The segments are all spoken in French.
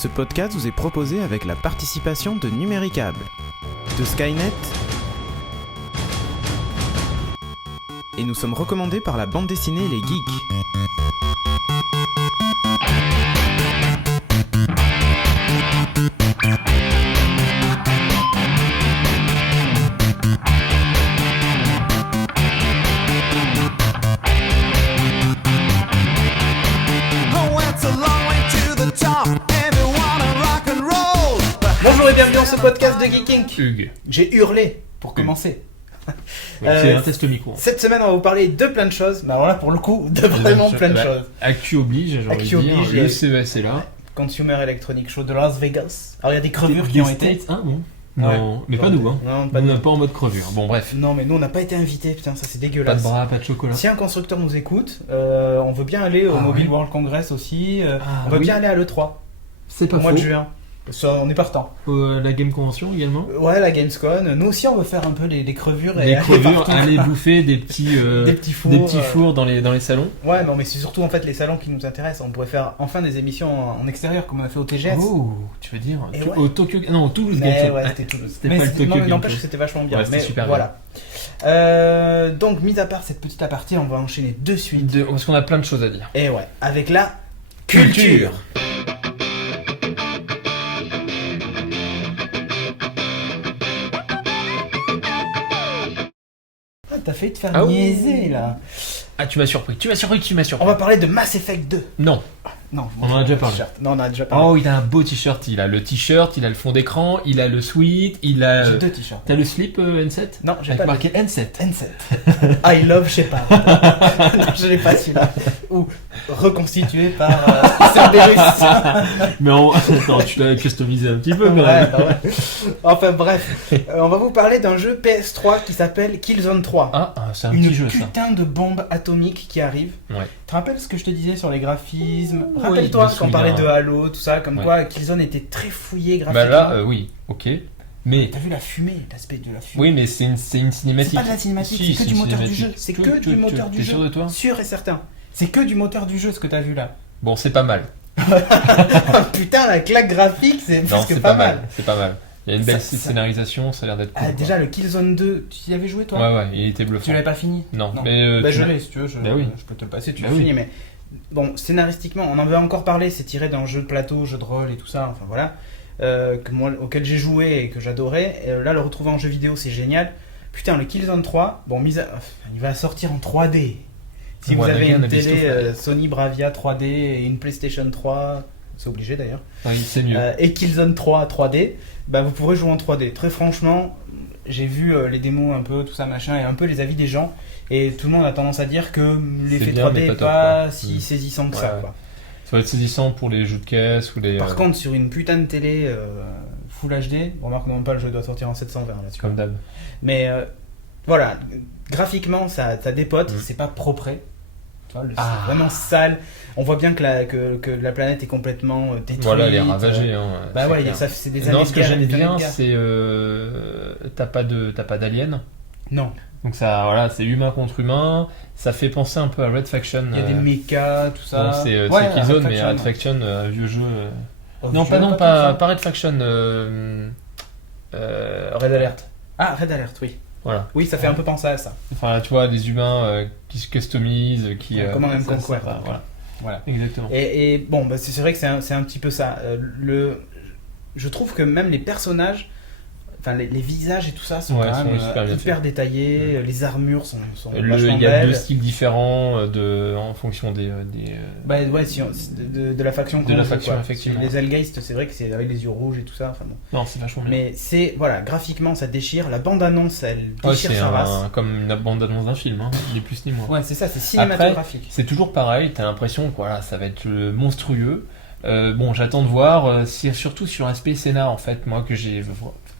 Ce podcast vous est proposé avec la participation de Numéricable, de Skynet, et nous sommes recommandés par la bande dessinée Les Geeks. Bonjour et bienvenue dans ce podcast de Geeking. Hugues. J'ai hurlé pour commencer. C'est un test micro. Cette semaine, on va vous parler de plein de choses. Mais alors là, pour le coup, de vraiment plein de choses. Actu oblige, j'ai envie de dire. Le CES est là. Consumer Electronic Show de Las Vegas. Alors, il y a des crevures qui ont été. Ah bon. Non, mais pas nous, hein. Non, Nous, on n'est pas en mode crevure. Bon, bref. Non, mais nous, on n'a pas été invités. Putain, ça c'est Pas dégueulasse. de bras, pas de chocolat. Si un constructeur nous écoute, on veut bien aller au Mobile World Congress aussi. On veut bien aller à l'E3 C'est pas au faux. mois de juin. Ça, on est partant. La Game Convention également. Ouais, la Gamescom. Nous aussi, on veut faire un peu les crevures. Des crevures, aller bouffer des petits fours, dans les salons. Ouais, non, mais c'est surtout en fait les salons qui nous intéressent. On pourrait faire enfin des émissions en extérieur comme on a fait au TGS. Oh, tu veux dire Et ouais. au Tokyo, non, au Toulouse Game Mais Show. ouais, c'était Toulouse. C'était pas le Tokyo non, mais Game n'empêche Show. que c'était vachement bien. Ouais, c'était mais super voilà. Donc, mis à part cette petite aparté, on va enchaîner de suite. Parce qu'on a plein de choses à dire. Et ouais, avec la culture. Ah, t'as failli te faire niaiser là. Ah, tu m'as surpris. On va parler de Mass Effect 2. Non. Non, On en a déjà parlé. Non, on en a déjà parlé. Oh, il a un beau t-shirt. Il a le t-shirt, il a le fond d'écran, il a le sweat, il a. J'ai 2 t-shirts. T'as le slip N7 Non, j'ai avec pas marqué N7. N7. I love Shepard. Non, je l'ai pas celui-là. Ou reconstitué par Cerberus. Mais attends, tu l'as customisé un petit peu quand Ouais, même. bah ouais. Enfin bref, on va vous parler d'un jeu PS3 qui s'appelle Killzone 3. Ah, c'est un Une petit jeu ça. putain de bombe atomique qui arrive. Ouais. Tu te rappelles ce que je te disais sur les graphismes? Oui, Rappelle-toi je me quand on parlait souviens. de Halo, tout ça, comme Ouais. quoi Killzone était très fouillé Bah graphiquement. là, oui, ok. Mais. T'as vu la fumée, l'aspect de la fumée? Oui, mais c'est une cinématique. C'est pas de la cinématique, Si, c'est que une du moteur du cinématique. jeu. C'est que du moteur du T'es jeu. sûr de toi? Sûr et certain. C'est que du moteur du jeu ce que t'as vu là. Bon, c'est pas mal. Putain, la claque graphique, c'est Non, plus que c'est pas pas mal. mal. C'est pas mal. Il y a une belle Ça- scénarisation, ça a l'air d'être cool. Ah, déjà, le Killzone 2, tu y avais joué toi? Ouais, il était bluffant. Tu l'avais pas fini? Non, mais. Bah, tu je l'as- l'ai, si tu veux, je Bah oui. peux te le passer, tu Bah l'as oui. fini, mais bon, scénaristiquement, on en avait encore parlé, c'est tiré d'un jeu de plateau, jeu de rôle et tout ça, enfin voilà, auquel j'ai joué et que j'adorais. Et là, le retrouver en jeu vidéo, c'est génial. Putain, le Killzone 3, bon, il va sortir en 3D. Si vous Ouais, avez again, une a visto télé fare. Sony Bravia 3D et une PlayStation 3, c'est obligé d'ailleurs, Oui, c'est mieux. et Killzone 3 3D, bah vous pourrez jouer en 3D. Très franchement, j'ai vu les démos un peu, tout ça machin, et un peu les avis des gens, et tout le monde a tendance à dire que l'effet bien, 3D mais est pas top, pas quoi. si saisissant que ça. Ouais. Quoi. Ça va être saisissant pour les jeux de caisse ou les. Par contre, sur une putain de télé Full HD, remarque non pas, le jeu doit sortir en 720 là, tu vois. Comme d'hab. Mais voilà, graphiquement ça dépote, Mm. c'est pas propre. Tu vois, Ah. c'est vraiment sale. On voit bien que la planète est complètement détruite. Voilà, elle est ravagée. Hein, Bah c'est ouais, clair. c'est des années Non, de ce que guerre et j'aime des années de bien, guerre. c'est t'as pas d'alien. Non, Donc ça, voilà, c'est humain contre humain. Ça fait penser un peu à Red Faction. il y a des mechas, tout ça. Non, c'est Ouais, Killzone, Red mais Faction. Red Faction, un vieux jeu. Oh, Non, je pas vois non, tout pas ça. Red Faction. Red Alert. Ah, Red Alert, oui. Voilà. Oui, ça fait un peu penser à ça. Enfin, tu vois, des humains qui se customisent, qui. Comme en M ça, Conquer. ça, voilà. Voilà. Exactement. Et bon, bah, c'est vrai que c'est un petit peu ça. Je trouve que même les personnages, enfin les visages et tout ça sont Ouais, quand sont même super bien hyper faits. détaillés. Les armures sont Il vachement y a deux belles. styles différents en fonction des Bah ouais, de la faction. De qu'on la joue, faction, quoi. effectivement. Les Elgeist, c'est vrai que c'est avec les yeux rouges et tout ça. Enfin bon. Non, c'est vachement bien. Mais c'est voilà, graphiquement ça déchire. La bande annonce, elle Ouais, déchire c'est sa race. comme une bande-annonce d'un film, hein. Ni plus ni moins. Ouais, c'est ça, c'est cinématographique. C'est toujours pareil, t'as l'impression que voilà, ça va être monstrueux. Bon, j'attends de voir, surtout sur l'aspect scénar en fait, moi que j'ai.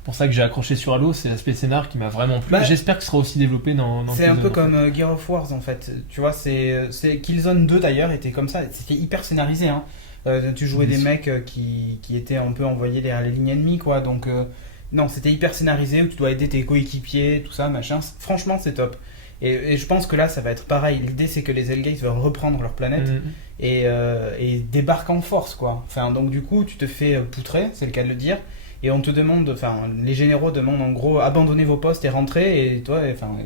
Pour ça que j'ai accroché sur Halo, c'est l'aspect scénar qui m'a vraiment plu. Bah, J'espère que ce sera aussi développé dans c'est un Killzone, peu en comme Gear of Wars en fait. Tu vois, c'est Killzone 2 d'ailleurs était comme ça. C'était hyper scénarisé. Hein. Tu jouais des mecs qui étaient un peu envoyés derrière les lignes ennemies, quoi. Donc non, c'était hyper scénarisé où tu dois aider tes coéquipiers, tout ça, machin. Franchement, c'est top. Et je pense que là, ça va être pareil. L'idée, c'est que les Hellgates veulent reprendre leur planète et débarquent en force, quoi. Enfin, donc du coup, tu te fais poutrer, c'est le cas de le dire. Et on te demande, enfin, les généraux demandent en gros abandonnez vos postes et rentrez. Et toi,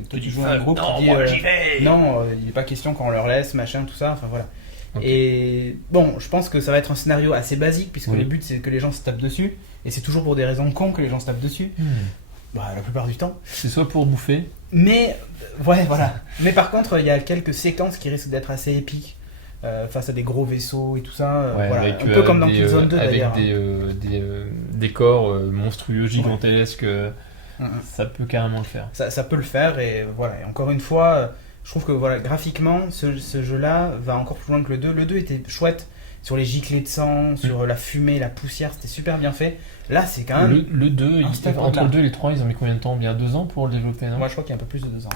tu joues un groupe qui dit non, il n'est pas question qu'on leur laisse, machin, tout ça. Enfin voilà. Okay. Et bon, je pense que ça va être un scénario assez basique puisque le but c'est que les gens se tapent dessus. Et c'est toujours pour des raisons cons que les gens se tapent dessus. Bah, la plupart du temps. C'est soit pour bouffer. Mais ouais, voilà. Mais par contre, il y a quelques séquences qui risquent d'être assez épiques. Face à des gros vaisseaux et tout ça, voilà. Avec, un peu comme dans Killzone 2 avec d'ailleurs. des décors monstrueux, gigantesques, ça peut carrément le faire. Ça peut le faire et voilà. Et encore une fois, je trouve que voilà, graphiquement, ce jeu-là va encore plus loin que le 2. Le 2 était chouette sur les giclées de sang, sur la fumée, la poussière, c'était super bien fait. Là, c'est quand même. Le 2, entre le 2 et les 3, ils ont mis combien de temps? Bien 2 ans pour le développer, non? Moi, je crois qu'il y a un peu plus de 2 ans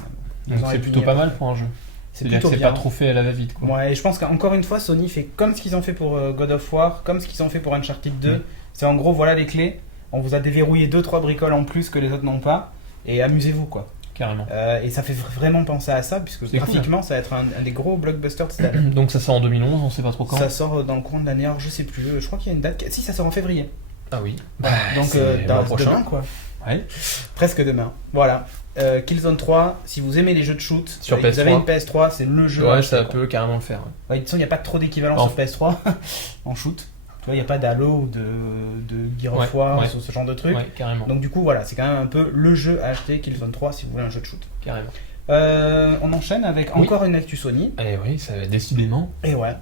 même. Donc c'est plutôt pas mal pour un jeu. C'est-à-dire que c'est pas trop fait à la va-vite, quoi. Ouais, et je pense qu'encore une fois, Sony fait comme ce qu'ils ont fait pour God of War, comme ce qu'ils ont fait pour Uncharted 2. C'est en gros, voilà les clés. On vous a déverrouillé 2-3 bricoles en plus que les autres n'ont pas. Et amusez-vous, quoi. Carrément. Et ça fait vraiment penser à ça, puisque graphiquement, cool. Ça va être un des gros blockbusters de cette année. Donc ça sort en 2011, on sait pas trop quand. Ça sort dans le courant de l'année, alors je sais plus. Je crois qu'il y a une date. Si, ça sort en février. Ah oui. Donc demain, quoi. Ouais. Presque demain. Voilà. Killzone 3, si vous aimez les jeux de shoot, sur PS3. Vous avez une PS3, c'est le jeu. Ouais, ça peut carrément le faire. Ouais, de toute façon, il n'y a pas trop d'équivalent sur PS3 en shoot. Tu vois, il n'y a pas d'Halo ou de Gear of War, ce genre de truc. Ouais, carrément. Donc du coup, voilà, c'est quand même un peu le jeu à acheter, Killzone 3, si vous voulez un jeu de shoot. Carrément. On enchaîne avec encore une actu Sony. Eh oui, ça va décidément. Et ouais.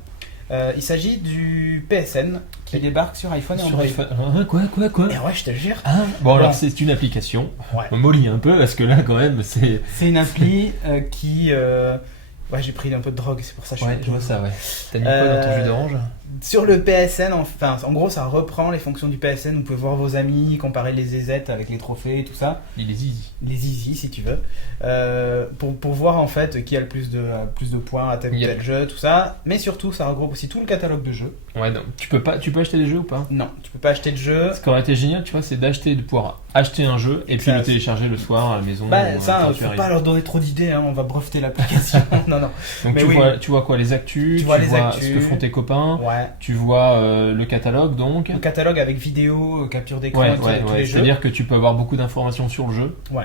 Il s'agit du PSN qui débarque sur iPhone et Android. Quoi Et ouais, je te jure. Bon, alors c'est une application. Ouais. On mollit un peu parce que là, quand même, c'est. C'est une appli qui. Ouais, j'ai pris un peu de drogue, c'est pour ça que je suis. Ouais, je vois ça, ouais. T'as mis quoi dans ton jus d'orange? Sur le PSN, enfin, en gros, ça reprend les fonctions du PSN. Vous pouvez voir vos amis, comparer les EZ avec les trophées et tout ça. Les easy. Les easy, si tu veux. Pour voir en fait qui a le plus de points à tel ou tel jeu, tout ça. Mais surtout, ça regroupe aussi tout le catalogue de jeux. Ouais, donc tu peux acheter des jeux ou pas? Non, tu peux pas acheter de jeux. Ce qui aurait été génial, tu vois, c'est de pouvoir acheter un jeu et puis le télécharger le soir à la maison. Bah, ça, faut pas leur donner trop d'idées, hein, on va breveter l'application. non. Donc tu vois quoi, les actus, tu vois ce que font tes copains, tu vois le catalogue donc. Le catalogue avec vidéo, capture d'écran, tous les jeux. C'est-à-dire que tu peux avoir beaucoup d'informations sur le jeu. Ouais.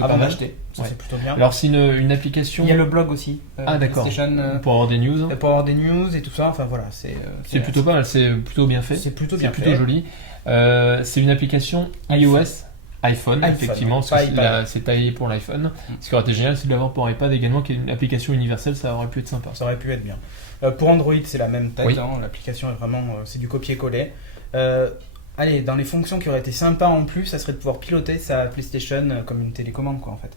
Avant d'acheter, ça c'est plutôt bien. Alors c'est une application. Il y a le blog aussi. D'accord. Pour avoir des news. Pour avoir des news et tout ça. Enfin voilà, c'est plutôt pas mal, c'est plutôt bien fait. C'est plutôt bien fait. C'est plutôt joli. C'est une application iOS. iPhone, effectivement, parce que c'est taillé pour l'iPhone. Ce qui aurait été génial, c'est de l'avoir pour iPad également, qui est une application universelle, ça aurait pu être sympa. Ça aurait pu être bien. Pour Android, c'est la même taille, l'application est vraiment, c'est du copier-coller. Allez, dans les fonctions qui auraient été sympas en plus, ça serait de pouvoir piloter sa PlayStation comme une télécommande, quoi, en fait.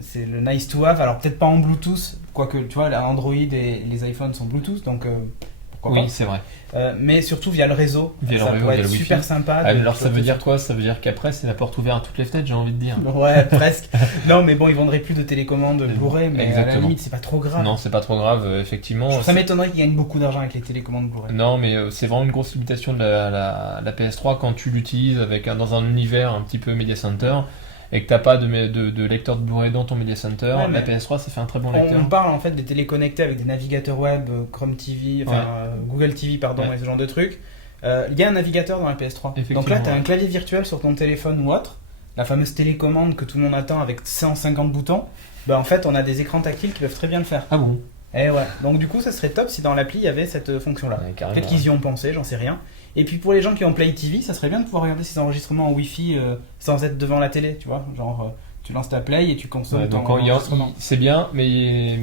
C'est le nice to have, alors peut-être pas en Bluetooth, quoique, tu vois, Android et les iPhones sont Bluetooth, donc... Oui, c'est vrai. Mais surtout via le réseau. Ça pourrait être super sympa. Alors ça veut dire quoi? Ça veut dire qu'après c'est la porte ouverte à toutes les fenêtres, j'ai envie de dire. Ouais, presque. Non, mais bon, ils vendraient plus de télécommande Blu-ray, mais à la limite, c'est pas trop grave. Non, c'est pas trop grave, effectivement. Ça m'étonnerait qu'ils gagnent beaucoup d'argent avec les télécommandes Blu-ray. Non, mais c'est vraiment une grosse limitation de la PS3 quand tu l'utilises dans un univers un petit peu Media Center. Et que t'as pas de lecteur de Blu-ray dans ton Media Center, la PS3 ça fait un très bon lecteur. On parle en fait des téléconnectés avec des navigateurs web, Chrome TV, Google TV pardon, et ce genre de trucs. Il y a un navigateur dans la PS3. Donc là t'as un clavier virtuel sur ton téléphone ou autre, la fameuse télécommande que tout le monde attend avec 150 boutons. En fait on a des écrans tactiles qui peuvent très bien le faire. Ah bon? Et ouais. Donc du coup ça serait top si dans l'appli il y avait cette fonction là. Peut-être qu'ils y ont pensé, j'en sais rien. Et puis pour les gens qui ont Play TV, ça serait bien de pouvoir regarder ces enregistrements en Wi-Fi sans être devant la télé, tu vois. Genre, tu lances ta Play et tu consommes ton enregistrement. C'est bien, mais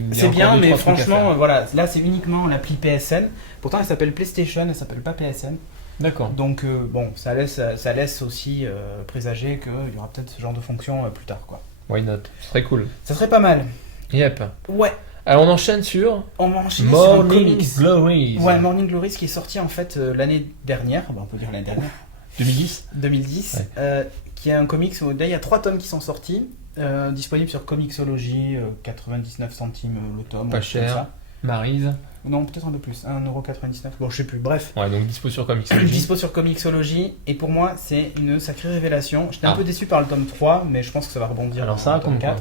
franchement, voilà, là c'est uniquement l'appli PSN. Pourtant elle s'appelle PlayStation, elle s'appelle pas PSN. D'accord. Donc bon, ça laisse aussi présager qu'il y aura peut-être ce genre de fonction plus tard, quoi. Why not? Ce serait cool. Ça serait pas mal. Yep. Ouais. Alors on enchaîne sur Morning Glories. Ouais, Morning Glories qui est sorti en fait l'année dernière, on peut dire l'année dernière. 2010, qui est un comics où là il y a 3 tomes qui sont sortis, disponibles sur Comixology, 99 centimes le tome. Pas cher. Maryse. Non, peut-être un peu plus, 1,99€. Bon, je sais plus, bref. Ouais, donc dispo sur Comixology. Dispo sur Comixology, et pour moi c'est une sacrée révélation. J'étais un peu déçu par le tome 3, mais je pense que ça va rebondir. Alors ça raconte quoi?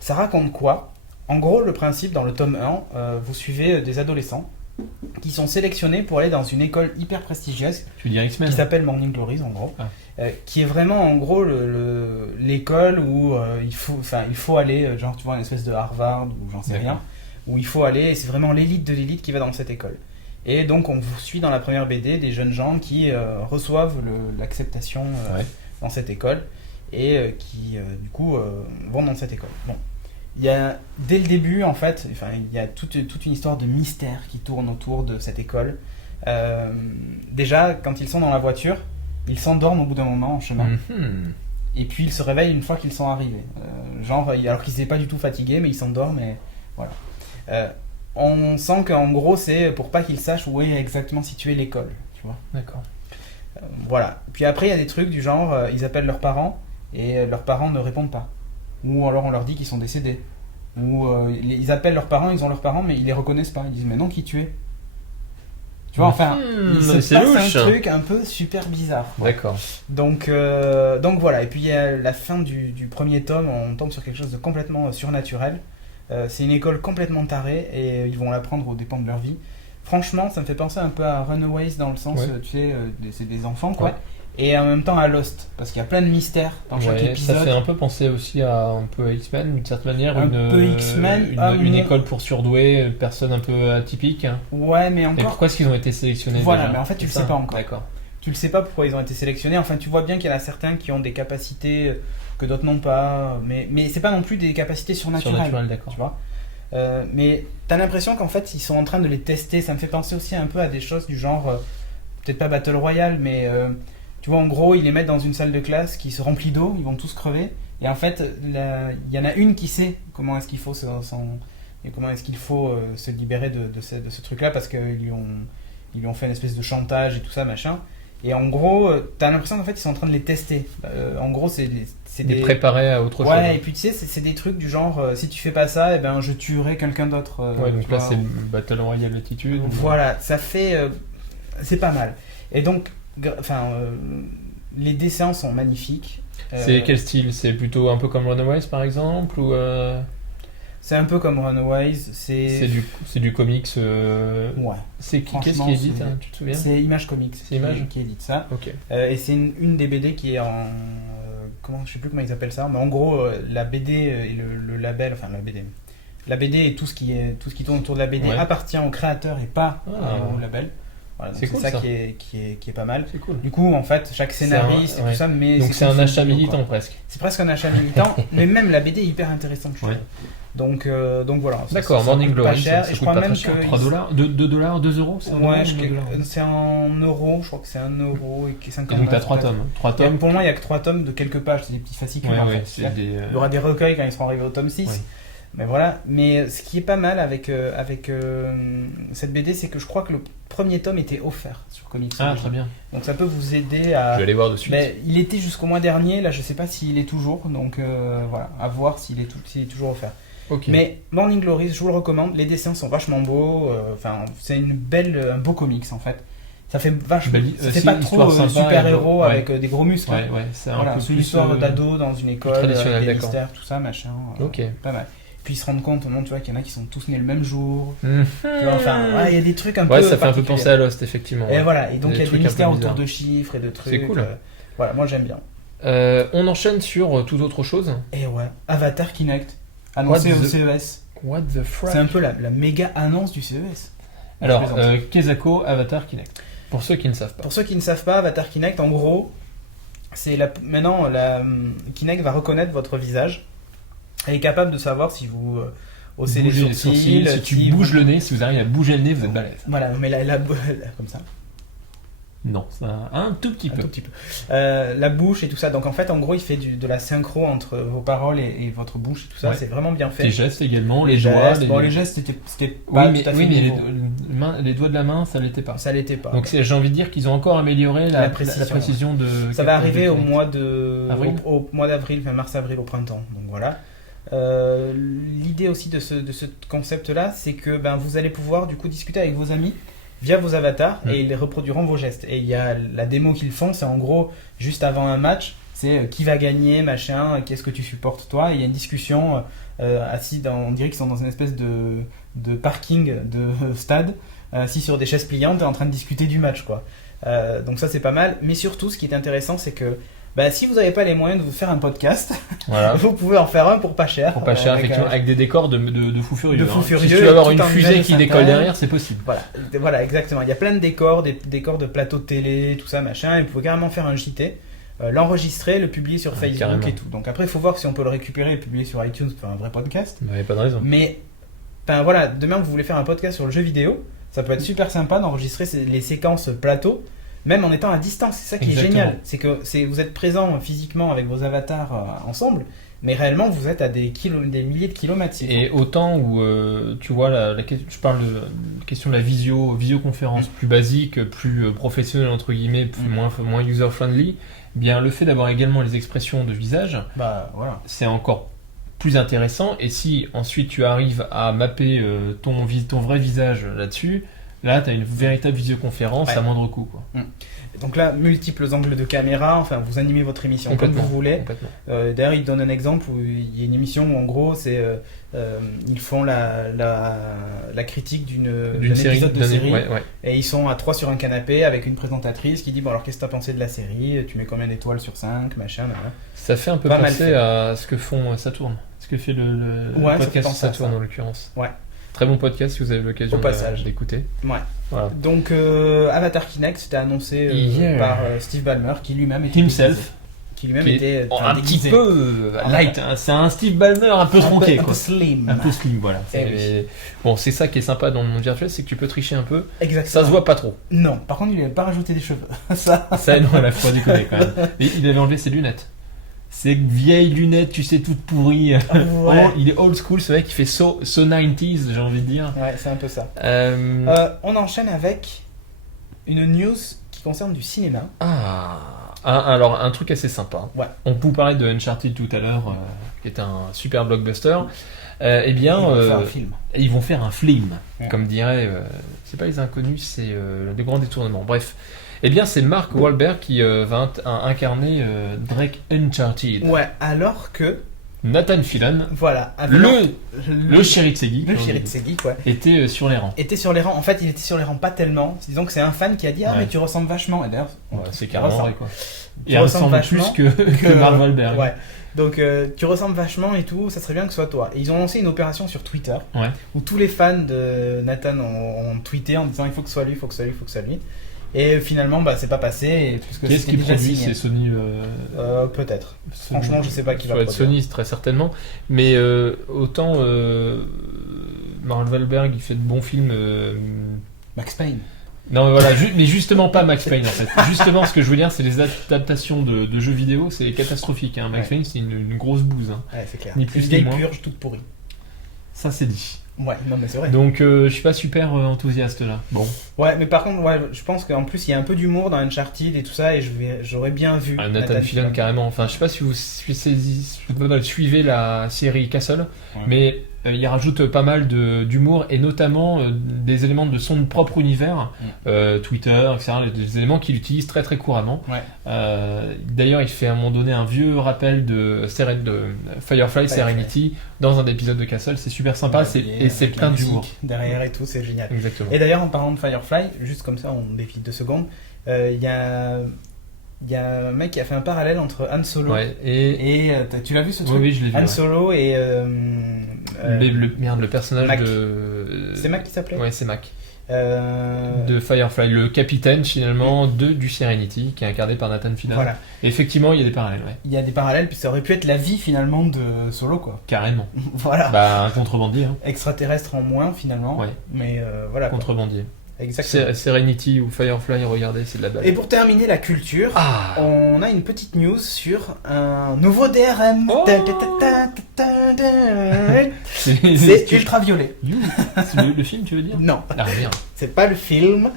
Ça raconte quoi? En gros, le principe dans le tome 1, vous suivez des adolescents qui sont sélectionnés pour aller dans une école hyper prestigieuse Tu veux dire X-Men? qui s'appelle Morning Glories en gros, Ah. qui est vraiment en gros l'école où il faut aller, genre tu vois une espèce de Harvard ou j'en sais D'accord. rien, où il faut aller, et c'est vraiment l'élite de l'élite qui va dans cette école. Et donc on vous suit dans la première BD des jeunes gens qui reçoivent l'acceptation Ouais. dans cette école et qui du coup vont dans cette école. Bon. Il y a, dès le début, en fait, enfin, il y a toute une histoire de mystère qui tourne autour de cette école. Déjà, quand ils sont dans la voiture, ils s'endorment au bout d'un moment en chemin. Mhm. Et puis ils se réveillent une fois qu'ils sont arrivés. Alors qu'ils n'étaient pas du tout fatigués, mais ils s'endorment et voilà. On sent qu'en gros, c'est pour pas qu'ils sachent où est exactement située l'école. Tu vois. D'accord. Voilà. Puis après, il y a des trucs du genre, ils appellent leurs parents et leurs parents ne répondent pas. Ou alors on leur dit qu'ils sont décédés. Ou ils appellent leurs parents, ils ont leurs parents, mais ils les reconnaissent pas. Ils disent mais non, qui tu es? Tu vois, enfin, il se c'est passe louche. un truc un peu super bizarre. Quoi. D'accord. Donc voilà. Et puis il y a la fin du premier tome, on tombe sur quelque chose de complètement surnaturel. C'est une école complètement tarée et ils vont l'apprendre aux dépens de leur vie. Franchement, ça me fait penser un peu à Runaways dans le sens, Ouais. tu sais, c'est des enfants quoi. Ouais. Et en même temps à Lost, parce qu'il y a plein de mystères dans chaque Ouais, épisode. ça fait un peu penser aussi à un peu à X-Men, d'une certaine manière. Un peu X-Men, une école pour surdoués, une personne un peu atypique. Ouais, mais Et encore, pourquoi est-ce qu'ils ont été sélectionnés Voilà, déjà? mais en fait, tu C'est le sais ça pas encore. D'accord. tu le sais pas pourquoi ils ont été sélectionnés. Enfin, tu vois bien qu'il y en a certains qui ont des capacités que d'autres n'ont pas. Mais c'est pas non plus des capacités surnaturelles. Surnaturel, d'accord. Tu vois. Mais t'as l'impression qu'en fait, ils sont en train de les tester. Ça me fait penser aussi un peu à des choses du genre, peut-être pas Battle Royale, mais tu vois, en gros, ils les mettent dans une salle de classe qui se remplit d'eau, ils vont tous crever. Et en fait, il y en a une qui sait comment est-ce qu'il faut se libérer de ce truc-là, parce qu'ils lui ont fait une espèce de chantage et tout ça, machin. Et en gros, t'as l'impression qu'en fait, ils sont en train de les tester. En gros, c'est Des préparés à autre chose. Ouais, et puis tu sais, c'est des trucs du genre, si tu fais pas ça, eh ben, je tuerai quelqu'un d'autre. Ouais, donc tu là, vois, c'est Battle Royale Attitude. Voilà, ça fait... c'est pas mal. Et donc, les dessins sont magnifiques. C'est quel style? C'est plutôt un peu comme Runaways, par exemple, ou C'est un peu comme Runaways. c'est du comics Ouais. C'est qu'est-ce Franchement, qui édite, c'est- hein, tu te souviens? C'est Image Comics Image qui édite ça. Ok. Et c'est une des BD qui est en... je sais plus comment ils appellent ça, mais en gros, la BD et le label, enfin la BD... La BD et tout ce qui tourne autour de la BD Ouais. appartient au créateur et pas Ah. au label. Voilà, donc C'est cool, ça, ça. qui est pas mal. C'est cool. Du coup, en fait, chaque scénariste et ouais. tout ça, mais Donc c'est un tout achat son boulot, militant quoi. presque. C'est presque un achat militant, mais même la BD est hyper intéressante, je trouve. Ouais. Donc voilà. D'accord, ça Morning coûte pas Glory, cher. ça Et je coûte crois pas même très cher. que 3 $, 2 $, 2 euros, c'est un euro, Ouais, ou 2 $? c'est en euros, je crois que c'est 1 euro et 50 Et donc t'as 3 peut-être. tomes. 3 Et tomes. pour moi, il n'y a que 3 tomes de quelques pages, c'est des petits fascicules Ouais, en ouais, fait. c'est des. Il y aura des recueils quand ils seront arrivés au tome 6. Ouais. Mais voilà. Mais ce qui est pas mal avec cette BD, c'est que je crois que le premier tome était offert sur Comics. Ah, très bien. Donc ça peut vous aider Je à. vais aller voir de suite. Mais il était jusqu'au mois dernier, là je sais pas s'il est toujours, donc voilà, à voir s'il est toujours offert. Ok. Mais Morning Glories, je vous le recommande, les dessins sont vachement beaux, c'est un beau comics en fait. Ça fait vachement. Belle- Ça fait si, pas trop histoire sympa super et héros ouais. avec des gros muscles. Ouais, ouais, c'est un Voilà, peu c'est plus. une histoire d'ado dans une école, traditionnel, avec des d'accord. mystères, tout ça, machin. Ok. Pas mal. Puis ils se rendent compte, tu vois, qu'il y en a qui sont tous nés le même jour. Mhm. Tu vois, enfin, ouais, il y a des trucs un peu. Ouais, ça fait un peu particuliers. penser à Lost, effectivement. Et ouais. voilà, et donc il y a des trucs un peu mystères autour bizarres. de chiffres et de trucs. C'est cool. Voilà, moi j'aime bien. On enchaîne sur toute autre chose. Et ouais, Avatar Kinect, annoncé What au the- CES. What the fuck? C'est un peu la méga annonce du CES. Alors, Je plaisante. Kezako, Avatar Kinect. Pour ceux qui ne savent pas. Pour ceux qui ne savent pas, Avatar Kinect, en gros, maintenant la Kinect va reconnaître votre visage. Elle est capable de savoir si vous haussez les Bougez sourcils, si tu bouges le nez, si vous arrivez à bouger le nez, vous êtes balèze. Voilà, mais comme ça, Non, ça, un tout petit un peu. tout petit peu. La bouche et tout ça. Donc en fait, en gros, il fait de la synchro entre vos paroles et votre bouche et tout ça. Ouais. C'est vraiment bien fait. Les gestes également, les doigts. gestes. Bon, les gestes, c'était pas tout à fait mais nouveau. les doigts de la main, ça l'était pas. Ça l'était pas. Donc j'ai envie de dire qu'ils ont encore amélioré la précision, précision de. Ça va arriver au Kinect. mois de Avril. au mois d'avril, enfin mars-avril au printemps. Donc voilà. L'idée aussi de ce concept-là, c'est que vous allez pouvoir du coup discuter avec vos amis via vos avatars et ils reproduiront vos gestes. Et il y a la démo qu'ils font, c'est en gros juste avant un match, c'est qui va gagner, machin, qu'est-ce que tu supportes toi. Et il y a une discussion assis on dirait qu'ils sont dans une espèce de parking de stade, assis sur des chaises pliantes et en train de discuter du match, quoi. Donc ça c'est pas mal, mais surtout ce qui est intéressant c'est que si vous n'avez pas les moyens de vous faire un podcast, Voilà. vous pouvez en faire un pour pas cher. Pour pas cher, effectivement, avec des décors de fous furieux. De fous furieux, Si tu veux avoir tout une en fusée image qui de décolle synthèse. derrière, c'est possible. Voilà, exactement. Il y a plein de décors, des décors de plateaux de télé, tout ça, machin. Et vous pouvez carrément faire un JT, l'enregistrer, le publier sur Facebook carrément. et tout. Donc après, il faut voir si on peut le récupérer et le publier sur iTunes pour faire un vrai podcast. Il n'y avait pas de raison. Mais voilà, demain vous voulez faire un podcast sur le jeu vidéo, ça peut être super sympa d'enregistrer les séquences plateau, même en étant à distance. C'est ça qui Exactement. est génial. C'est que vous êtes présents physiquement avec vos avatars ensemble, mais réellement vous êtes à des milliers de kilomètres. Et autant où, tu vois, je parle de la question de la visioconférence plus basique, plus professionnelle, entre guillemets, moins user-friendly, bien le fait d'avoir également les expressions de visage, Voilà. c'est encore plus intéressant. Et si ensuite tu arrives à mapper ton vrai visage là-dessus, là tu as une véritable visioconférence à moindre coût, quoi. Donc là, multiples angles de caméra, enfin vous animez votre émission comme vous voulez. Complètement. D'ailleurs, il donne un exemple où il y a une émission où en gros ils font la critique d'un série, épisode de série, ouais. et ils sont à 3 sur un canapé avec une présentatrice qui dit bon alors qu'est-ce que t'as pensé de la série, tu mets combien d'étoiles sur 5, machin. Ça fait un peu Pas mal penser fait. à ce que font Saturn, ce que fait le Ouais, ça fait podcast penser à Saturn ça. en l'occurrence. Ouais. Très bon podcast si vous avez l'occasion Au passage. d'écouter. Ouais. Voilà. Donc Avatar Kinect, c'était annoncé Yeah. par Steve Ballmer qui lui-même était Himself. déguisé. Qui lui-même Qui était est un petit déguisé. peu light, hein. C'est un Steve Ballmer un peu tronqué, un quoi. peu slim. Un peu slim, voilà. Eh oui. Bon, c'est ça qui est sympa dans le monde virtuel, c'est que tu peux tricher un peu. Exactement. Ça se voit pas trop. Non, par contre il n'avait pas rajouté des cheveux. Ça. Ça, non, là, faut pas déconner quand même. Et il avait enlevé ses lunettes. Ces vieilles lunettes, tu sais, toutes pourries. Ouais. Oh, il est old school, ce mec, il fait so 90s, j'ai envie de dire. Ouais, c'est un peu ça. Euh, On enchaîne avec une news qui concerne du cinéma. Alors, un truc assez sympa. Ouais. On vous parlait de Uncharted tout à l'heure, qui est un super blockbuster. Eh bien, Ils vont faire un film. ils vont faire un film, Ouais. comme dirait, c'est pas les inconnus, c'est le grand détournement. Bref, eh bien, c'est Mark Wahlberg qui va incarner Drake Uncharted. Ouais, alors que Nathan Fillion, voilà, le chéri de Segui, le chéri de Segui, quoi, était sur les rangs. était sur les rangs. En fait, il était sur les rangs pas tellement. Disons que c'est un fan qui a dit ah Ouais. mais tu ressembles vachement. Et d'ailleurs, Ouais, c'est tu carrément ressembles- vrai, quoi. tu Il ressemble ressembles plus que Mark Wahlberg. Ouais. Donc tu ressembles vachement et tout, ça serait bien que ce soit toi. Et ils ont lancé une opération sur Twitter Ouais. où tous les fans de Nathan ont tweeté en disant il faut que ce soit lui, il faut que ce soit lui, il faut que ce soit lui. Et finalement, c'est pas passé. Et puisque Qu'est-ce c'était qui déjà produit? signé. C'est Sony. Peut-être. Sony. Franchement, je sais pas qui Ça va va être produire. Sony, très certainement. Mais autant Mark Wahlberg, il fait de bons films. Max Payne. Non, mais voilà, mais justement pas Max Payne en fait. Justement, ce que je veux dire, c'est les adaptations de jeux vidéo, c'est catastrophique. Hein. Max Ouais. Payne, c'est une grosse bouse. Hein. Ouais, c'est clair. Ni Une plus ni vieille moins. purge toute pourrie. Ça, c'est dit. Ouais, non mais c'est vrai. Donc, je suis pas super enthousiaste là. Bon, Ouais, mais par contre, ouais, je pense qu'en plus il y a un peu d'humour dans Uncharted et tout ça, et j'aurais bien vu. Nathan Fillion carrément. Enfin, je sais pas si vous suivez la série Castle, Ouais. mais il rajoute pas mal d'humour et notamment des éléments de son propre univers, Twitter, etc. Des éléments qu'il utilise très très couramment. Ouais. D'ailleurs, il fait à un moment donné un vieux rappel de Firefly Serenity dans un épisode de Castle. C'est super sympa, et c'est avec plein la d'humour. musique derrière et tout, c'est génial. Exactement. Et d'ailleurs, en parlant de Firefly, juste comme ça, on défile 2 secondes, il y a un mec qui a fait un parallèle entre Han Solo Ouais, et tu l'as vu ce truc? oui, je l'ai vu. Han Ouais. Solo et Le personnage Mac. de. c'est Mac qui s'appelait? Ouais, c'est Mac. Euh, De Firefly, le capitaine finalement du Serenity, qui est incarné par Nathan Fillion. Voilà, Et effectivement, il y a des parallèles, ouais. il y a des parallèles, puis ça aurait pu être la vie finalement de Solo, quoi. Carrément. Voilà. Bah, un contrebandier, hein. Extraterrestre en moins finalement, Ouais. mais voilà. quoi. Contrebandier. Exactement. Serenity ou Firefly, regardez, c'est de la balle. Et pour terminer la culture, Ah on a une petite news sur un nouveau DRM. Oh C'est Ultraviolet. You. C'est le film, tu veux dire? Non, Ah, merde. c'est pas le film.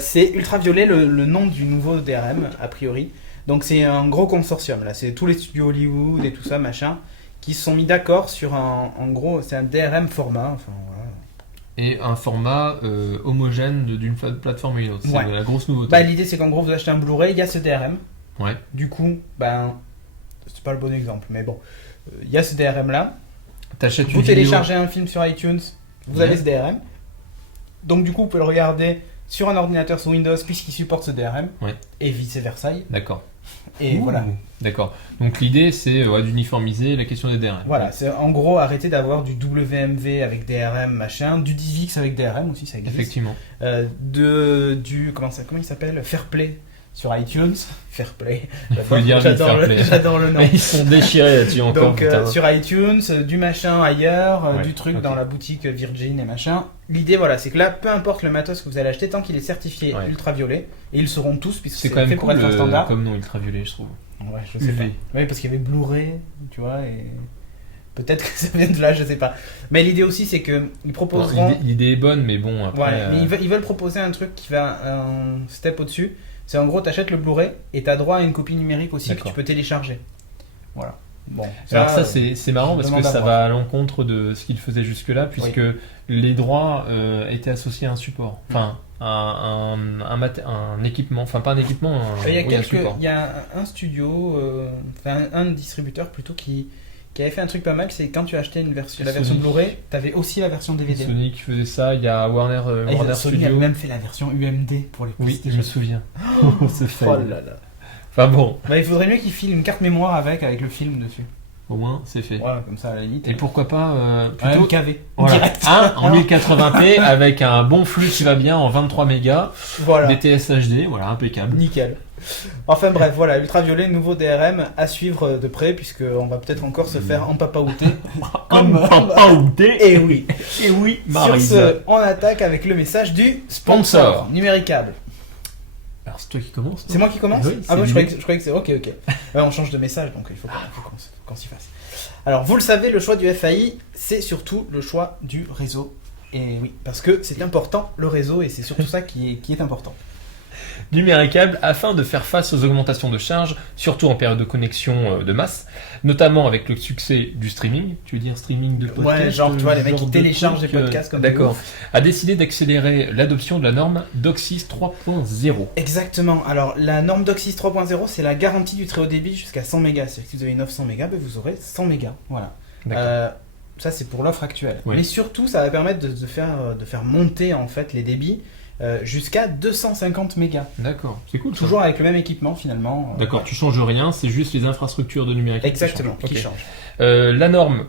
C'est Ultraviolet, le nom du nouveau DRM, a priori. Donc c'est un gros consortium, là. C'est tous les studios Hollywood et tout ça, machin, qui se sont mis d'accord sur en gros, c'est un DRM format. Enfin, voilà. Et un format homogène d'une plateforme à une autre. C'est Ouais. la grosse nouveauté. Bah, l'idée, c'est qu'en gros, vous achetez un Blu-ray, il y a ce DRM. Ouais. Du coup, c'est pas le bon exemple, mais bon, il y a ce DRM là. T'achètes une Vous vidéo. téléchargez un film sur iTunes, vous Ouais. avez ce DRM. Donc du coup, vous pouvez le regarder sur un ordinateur sous Windows puisqu'il supporte ce DRM. Ouais. Et vice versa. D'accord. Et voilà. D'accord. Donc l'idée c'est d'uniformiser la question des DRM. Voilà, c'est en gros arrêter d'avoir du WMV avec DRM machin, du DivX avec DRM aussi, ça existe. Effectivement. Comment il s'appelle, Fairplay sur iTunes. Fairplay. Faut le dire vite, Fairplay. J'adore le nom. Mais ils sont déchirés là-dessus encore. Donc putain. sur iTunes, du machin ailleurs, Ouais, du truc ok. dans la boutique Virgin et machin. L'idée voilà, c'est que là, peu importe le matos que vous allez acheter, tant qu'il est certifié Ouais. ultraviolet, et ils le seront tous puisque C'est c'est quand même fait pour cool être un standard. comme nom ultraviolet, je trouve. Ouais, je sais UV. pas. Oui, parce qu'il y avait Blu-ray, tu vois, et peut-être que ça vient de là, je sais pas. Mais l'idée aussi, c'est que ils proposeront. Bon, l'idée est bonne, mais bon après. Voilà, mais ils veulent proposer un truc qui va un step au-dessus. C'est en gros, t'achètes le Blu-ray et t'as droit à une copie numérique aussi que D'accord. tu peux télécharger. Voilà. Bon. Alors ça c'est marrant parce que demande à ça voir. va à l'encontre de ce qu'il faisait jusque-là puisque les droits étaient associés à un support, enfin un équipement, enfin pas un équipement, un support. Il y a un studio, un distributeur plutôt qui avait fait un truc pas mal, c'est quand tu achetais la version Sony. Blu-ray, t'avais aussi la version DVD. Sony qui faisait ça, il y a Warner Sony Studio. a même fait la version UMD pour les Oui, je PlayStation. me souviens. C'est fait. Oh là là. Enfin bon, Bah, il faudrait mieux qu'ils filent une carte mémoire avec le film dessus. au moins c'est fait. Voilà, comme ça à la limite. Et pourquoi pas plutôt plutôt KV. voilà, Direct. un en 1080p avec un bon flux qui va bien en 23 mégas, Voilà. DTS HD, voilà, impeccable. Nickel. Enfin bref, voilà, ultraviolet, nouveau DRM à suivre de près, puisqu'on va peut-être encore se faire empapaouter. Et oui. Et oui, Sur Maryse. ce, on attaque avec le message du sponsor numéricable. Alors c'est toi qui commence. C'est moi qui commence. Oui, Ah c'est bon, je lui. croyais que c'est... Ok. Ouais, on change de message, donc il faut qu'on s'y fasse. Alors, vous le savez, le choix du FAI, c'est surtout le choix du réseau. Et oui, parce que c'est important, le réseau, et c'est surtout ça qui est important. Numéricable afin de faire face aux augmentations de charges, surtout en période de connexion de masse, notamment avec le succès du streaming. Tu veux dire streaming de podcast? Ouais, genre, tu vois, les mecs qui de téléchargent truc, des podcasts comme d'accord. des ouf. A décidé d'accélérer l'adoption de la norme DOCSIS 3.0. Exactement. Alors, la norme DOCSIS 3.0, c'est la garantie du très haut débit jusqu'à 100 mégas. C'est-à-dire que si vous avez 900 mégas, ben, vous aurez 100 mégas. Voilà. D'accord. Ça, c'est pour l'offre actuelle. Oui. Mais surtout, ça va permettre de faire monter en fait les débits jusqu'à 250 mégas. D'accord, c'est cool. ça. Toujours avec le même équipement finalement. D'accord, tu changes rien, c'est juste les infrastructures de numérique. Exactement, qui Ok. changent. La norme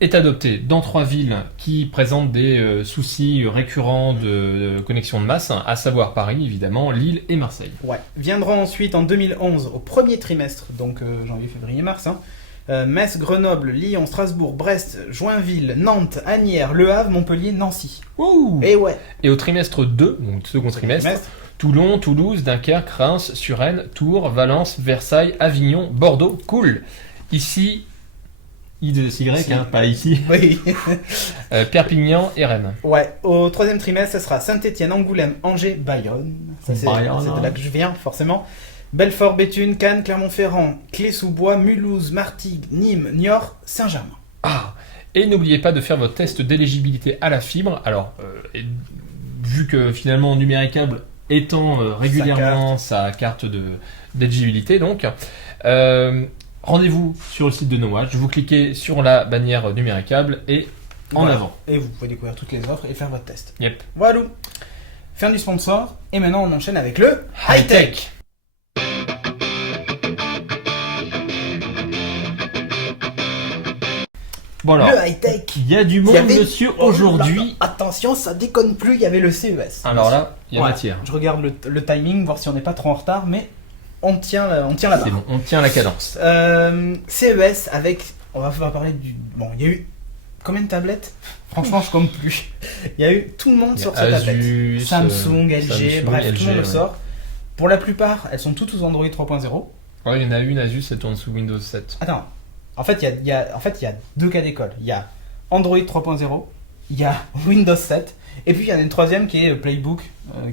est adoptée dans 3 villes qui présentent des soucis récurrents de connexion de masse, à savoir Paris évidemment, Lille et Marseille. Ouais. Viendront ensuite en 2011, au premier trimestre, donc janvier, février, mars, Metz, Grenoble, Lyon, Strasbourg, Brest, Joinville, Nantes, Asnières, Le Havre, Montpellier, Nancy. Ouh. Et ouais. Et au trimestre 2, donc second trimestre, Toulon, Toulouse, Dunkerque, Reims, Suresnes, Tours, Valence, Versailles, Avignon, Bordeaux, cool. Ici, I2Y, Ici. pas ici, Oui. Perpignan et Rennes. Ouais. Au troisième trimestre, ça sera Saint-Étienne, Angoulême, Angers, Bayonne. Ça, c'est Bayonne. de là que je viens, forcément. Belfort, Béthune, Cannes, Clermont-Ferrand, Clé-sous-Bois, Mulhouse, Martigues, Nîmes, Niort, Saint-Germain. Ah. Et n'oubliez pas de faire votre test d'éligibilité à la fibre. Alors, vu que finalement Numéricable étend régulièrement sa carte d'éligibilité, donc rendez-vous sur le site de NoWatch, vous cliquez sur la bannière Numéricable et en Voilà. avant. Et vous pouvez découvrir toutes les offres et faire votre test. Yep. Voilà. Fin du sponsor. Et maintenant, on enchaîne avec le High-tech. Bon alors, Le high-tech. il y a du Il y monde, avait- monsieur, Oh là aujourd'hui. là, attention, ça déconne plus, il y avait le CES. Alors là, il y a Ouais. matière. Je regarde le timing, voir si on n'est pas trop en retard, mais on tient la C'est barre. bon, on tient la cadence. CES avec... On va parler du... Bon, il y a eu... Combien de tablettes? Franchement, je compte plus. Il y a eu tout le monde sur ces tablettes. Asus, Samsung, LG, Samsung, bref, tout le monde le ouais. sort. Pour la plupart, elles sont toutes sous Android 3.0. Ouais, il y en a une Asus, elle tourne sous Windows 7. Attends, en fait, il y a deux cas d'école. Il y a Android 3.0, il y a Windows 7, et puis il y en a une troisième qui est Playbook,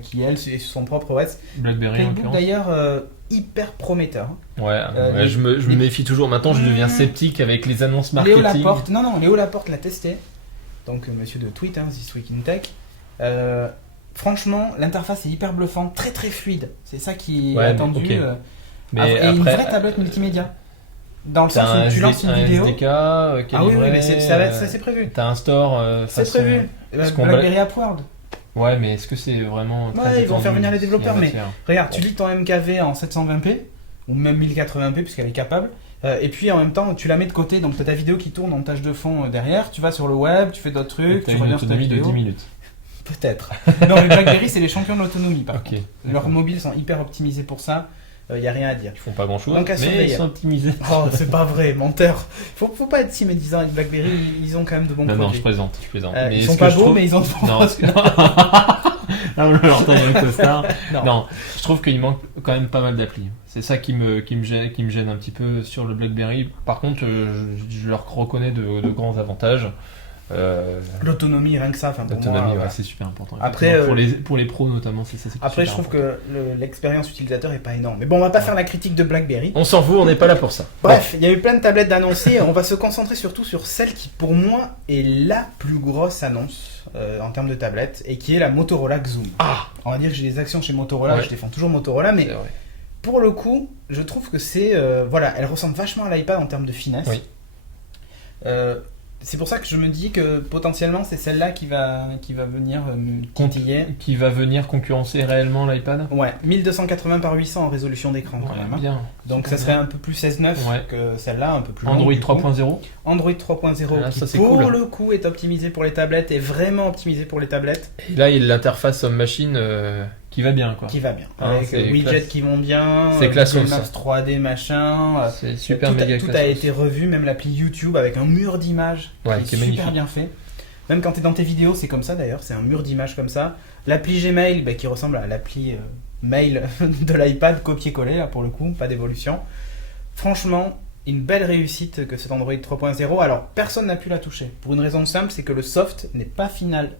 qui elle, c'est son propre OS. BlackBerry en Playbook l'occurrence. d'ailleurs, hyper prometteur. Ouais, les- je me méfie toujours. Maintenant, je deviens sceptique avec les annonces Léo marketing. Laporte, Léo Laporte l'a testé. Donc monsieur de Tweet, This Week in Tech. Franchement, l'interface est hyper bluffante, très très fluide. C'est ça qui est Ouais, mais attendu. ok. Et Mais une après, vraie tablette multimédia. Dans le sens T'as où tu lances une vidéo. SDK qui est Ah oui, livré, mais ça c'est prévu. T'as un store. C'est façon- prévu. parce qu'on BlackBerry App World. Ouais, mais est-ce que c'est vraiment. très Ouais, ils vont étendu faire venir les développeurs, en mais matière regarde, tu lis ton MKV en 720p, ou même 1080p, puisqu'elle est capable, et puis en même temps, tu la mets de côté, donc tu as ta vidéo qui tourne en tâche de fond derrière, tu vas sur le web, tu fais d'autres trucs, T'as tu une reviens sur ta autonomie de vidéo. 10 minutes. Peut-être. Non, mais BlackBerry, c'est les champions de l'autonomie, par Ok. contre. Leurs mobiles sont hyper optimisés pour ça, il n'y a rien à dire. Ils font pas grand chose, Donc, à mais surveiller. ils sont optimisés. Oh, c'est pas vrai, menteur. Faut pas être si médisant avec BlackBerry, ils ont quand même de bons Non, produits. je plaisante. Mais Ils est-ce sont que pas je beaux, trouve- mais ils ont de bons Non, produits. non, je leur donne un costard. Non. Non, je trouve qu'il manque quand même pas mal d'applis. C'est ça qui me gêne un petit peu sur le BlackBerry. Par contre, je leur reconnais de grands avantages. L'autonomie, rien que ça, enfin pour moi. L'autonomie, voilà. ouais, c'est super important. Après, Effectivement, pour les pros notamment, c'est Après, super je trouve important. que l'expérience utilisateur est pas énorme. Mais bon, on va pas faire la critique de BlackBerry. On s'en fout, on n'est pas là pour ça. Bref, il y a eu plein de tablettes d'annoncées. On va se concentrer surtout sur celle qui, pour moi, est la plus grosse annonce en termes de tablettes et qui est la Motorola Xoom. Ah, On va dire que j'ai des actions chez Motorola, Ouais. je défends toujours Motorola, mais c'est vrai. pour le coup, je trouve que c'est. Voilà, elle ressemble vachement à l'iPad en termes de finesse. Oui. C'est pour ça que je me dis que potentiellement c'est celle-là qui va venir me titiller. Qui va venir concurrencer réellement l'iPad. Ouais, 1280 par 800 en résolution d'écran quand même. Hein. Bien. Donc Super ça serait bien. un peu plus 16.9 Ouais. que celle-là, un peu plus longue, Android du coup. 3.0. Android 3.0 Ah, qui ça, c'est pour cool. le coup est optimisé pour les tablettes, est vraiment optimisé pour les tablettes, Et là, il y a l'interface Home-Machine qui va bien, quoi. qui va bien. Ah, Avec c'est widgets classe. qui vont bien, C'est classe, Google ça. Maps 3D machin. C'est super tout méga tout a classe. été revu, même l'appli YouTube avec un mur d'images Ouais, qui est qui est super magnifique. bien fait. Même quand tu es dans tes vidéos, c'est comme ça d'ailleurs, c'est un mur d'images comme ça. L'appli Gmail qui ressemble à l'appli mail de l'iPad, copier-coller là pour le coup, pas d'évolution. Franchement, une belle réussite que cet Android 3.0. Alors, personne n'a pu la toucher. Pour une raison simple, c'est que le soft n'est pas final.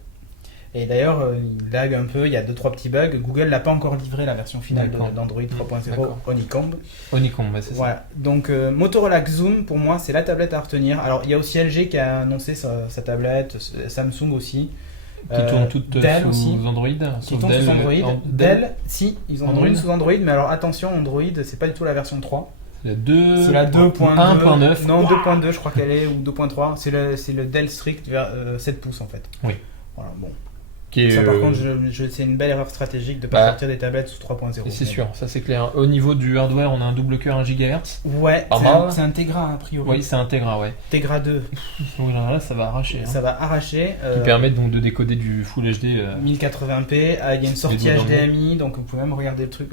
Et d'ailleurs, il lag un peu, il y a 2-3 petits bugs. Google n'a pas encore livré la version finale D'accord. d'Android 3.0 D'accord. Honeycomb. Honeycomb, ouais, c'est ça. Voilà, donc Motorola Xoom, pour moi, c'est la tablette à retenir. Alors, il y a aussi LG qui a annoncé sa tablette, Samsung aussi. Qui tourne toutes Dell sous aussi. Android. Qui sauf tourne sous Dell, Android. Dell, si, ils en ont Android. une sous Android, mais alors attention, Android, c'est pas du tout la version 3. C'est la 2. C'est la 2.2. 1.9. Non, 2.2, je crois qu'elle est, ou 2.3. C'est le Dell Strict 7 pouces en fait. Oui. Voilà, bon. Qui est, Ça, par contre, c'est une belle erreur stratégique de pas bah, sortir des tablettes sous 3.0. et c'est sûr, ça c'est clair. Au niveau du hardware, on a un double cœur 1 GHz. Ouais, Pas c'est mal. c'est un Tegra a priori. Oui, c'est un Tegra, ouais. Tegra 2, Oui, là, ça va arracher. Hein. ça va arracher. Qui permet donc de décoder du Full HD. 1080p, il y a une sortie doigts dans le HDMI, donc vous pouvez même regarder le truc,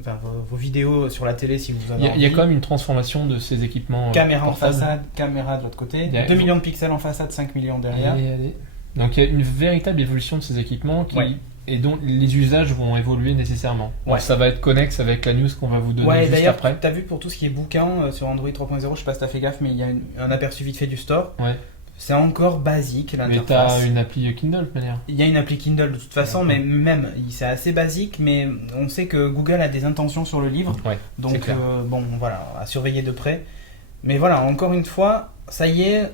enfin, vos vidéos sur la télé si vous avez Il y a envie. quand même une transformation de ces équipements. Caméra en portables. façade, caméra de l'autre côté, Il y a- 2 millions de pixels en façade, 5 millions derrière. Allez. Donc il y a une véritable évolution de ces équipements Ouais. et dont les usages vont évoluer nécessairement. Donc Ouais. ça va être connexe avec la news qu'on va vous donner Ouais, juste d'ailleurs, après. t'as vu pour tout ce qui est bouquin sur Android 3.0, je sais pas si t'as fait gaffe, mais il y a un aperçu vite fait du store. Ouais. C'est encore basique Mais l'interface. t'as une appli Kindle de toute manière. Il y a une appli Kindle de toute façon, mais même, c'est assez basique, mais on sait que Google a des intentions sur le livre. Ouais. c'est Donc clair. bon, voilà, à surveiller de près. Mais voilà, encore une fois, ça y est,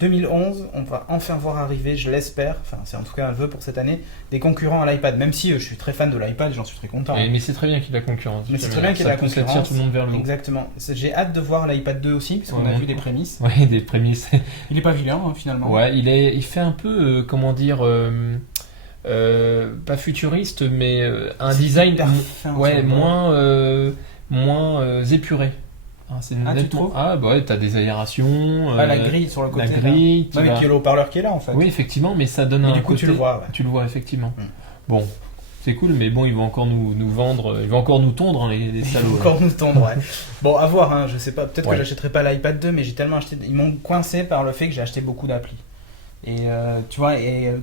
2011, on va enfin voir arriver, je l'espère, enfin c'est en tout cas un vœu pour cette année, des concurrents à l'iPad. Même si je suis très fan de l'iPad, j'en suis très content. Mais c'est très bien qu'il y ait la concurrence. Mais c'est très bien qu'il y ait la Ça pousse, ça tire concurrence. tout le monde vers le haut. Exactement. J'ai hâte de voir l'iPad 2 aussi, puisqu'on Ouais. a vu des prémices. Ouais, des prémices. Il est pas vilain finalement. Ouais, il fait un peu, comment dire, pas futuriste, mais un C'est design hyper fin, ouais, sur le bord. moins épuré. Hein, c'est Ah, tu nettement- trouves Ah, bah ouais, t'as des aérations. Ah, la grille sur le côté. La là. grille. qui Ouais, mais va- puis il y a le haut-parleur qui est là en fait. Oui, effectivement, mais ça donne Mais un du coup, côté. tu le vois. Ouais. Tu le vois, effectivement. Mm. Bon, c'est cool, mais bon, ils vont encore nous vendre, ils vont encore nous tondre, hein, les Il faut salauds. là. encore nous tendre, ouais. Bon, à voir, hein, je sais pas. Peut-être Ouais. que j'achèterai pas l'iPad 2, mais j'ai tellement acheté. Ils m'ont coincé par le fait que j'ai acheté beaucoup d'applis. Et tu vois,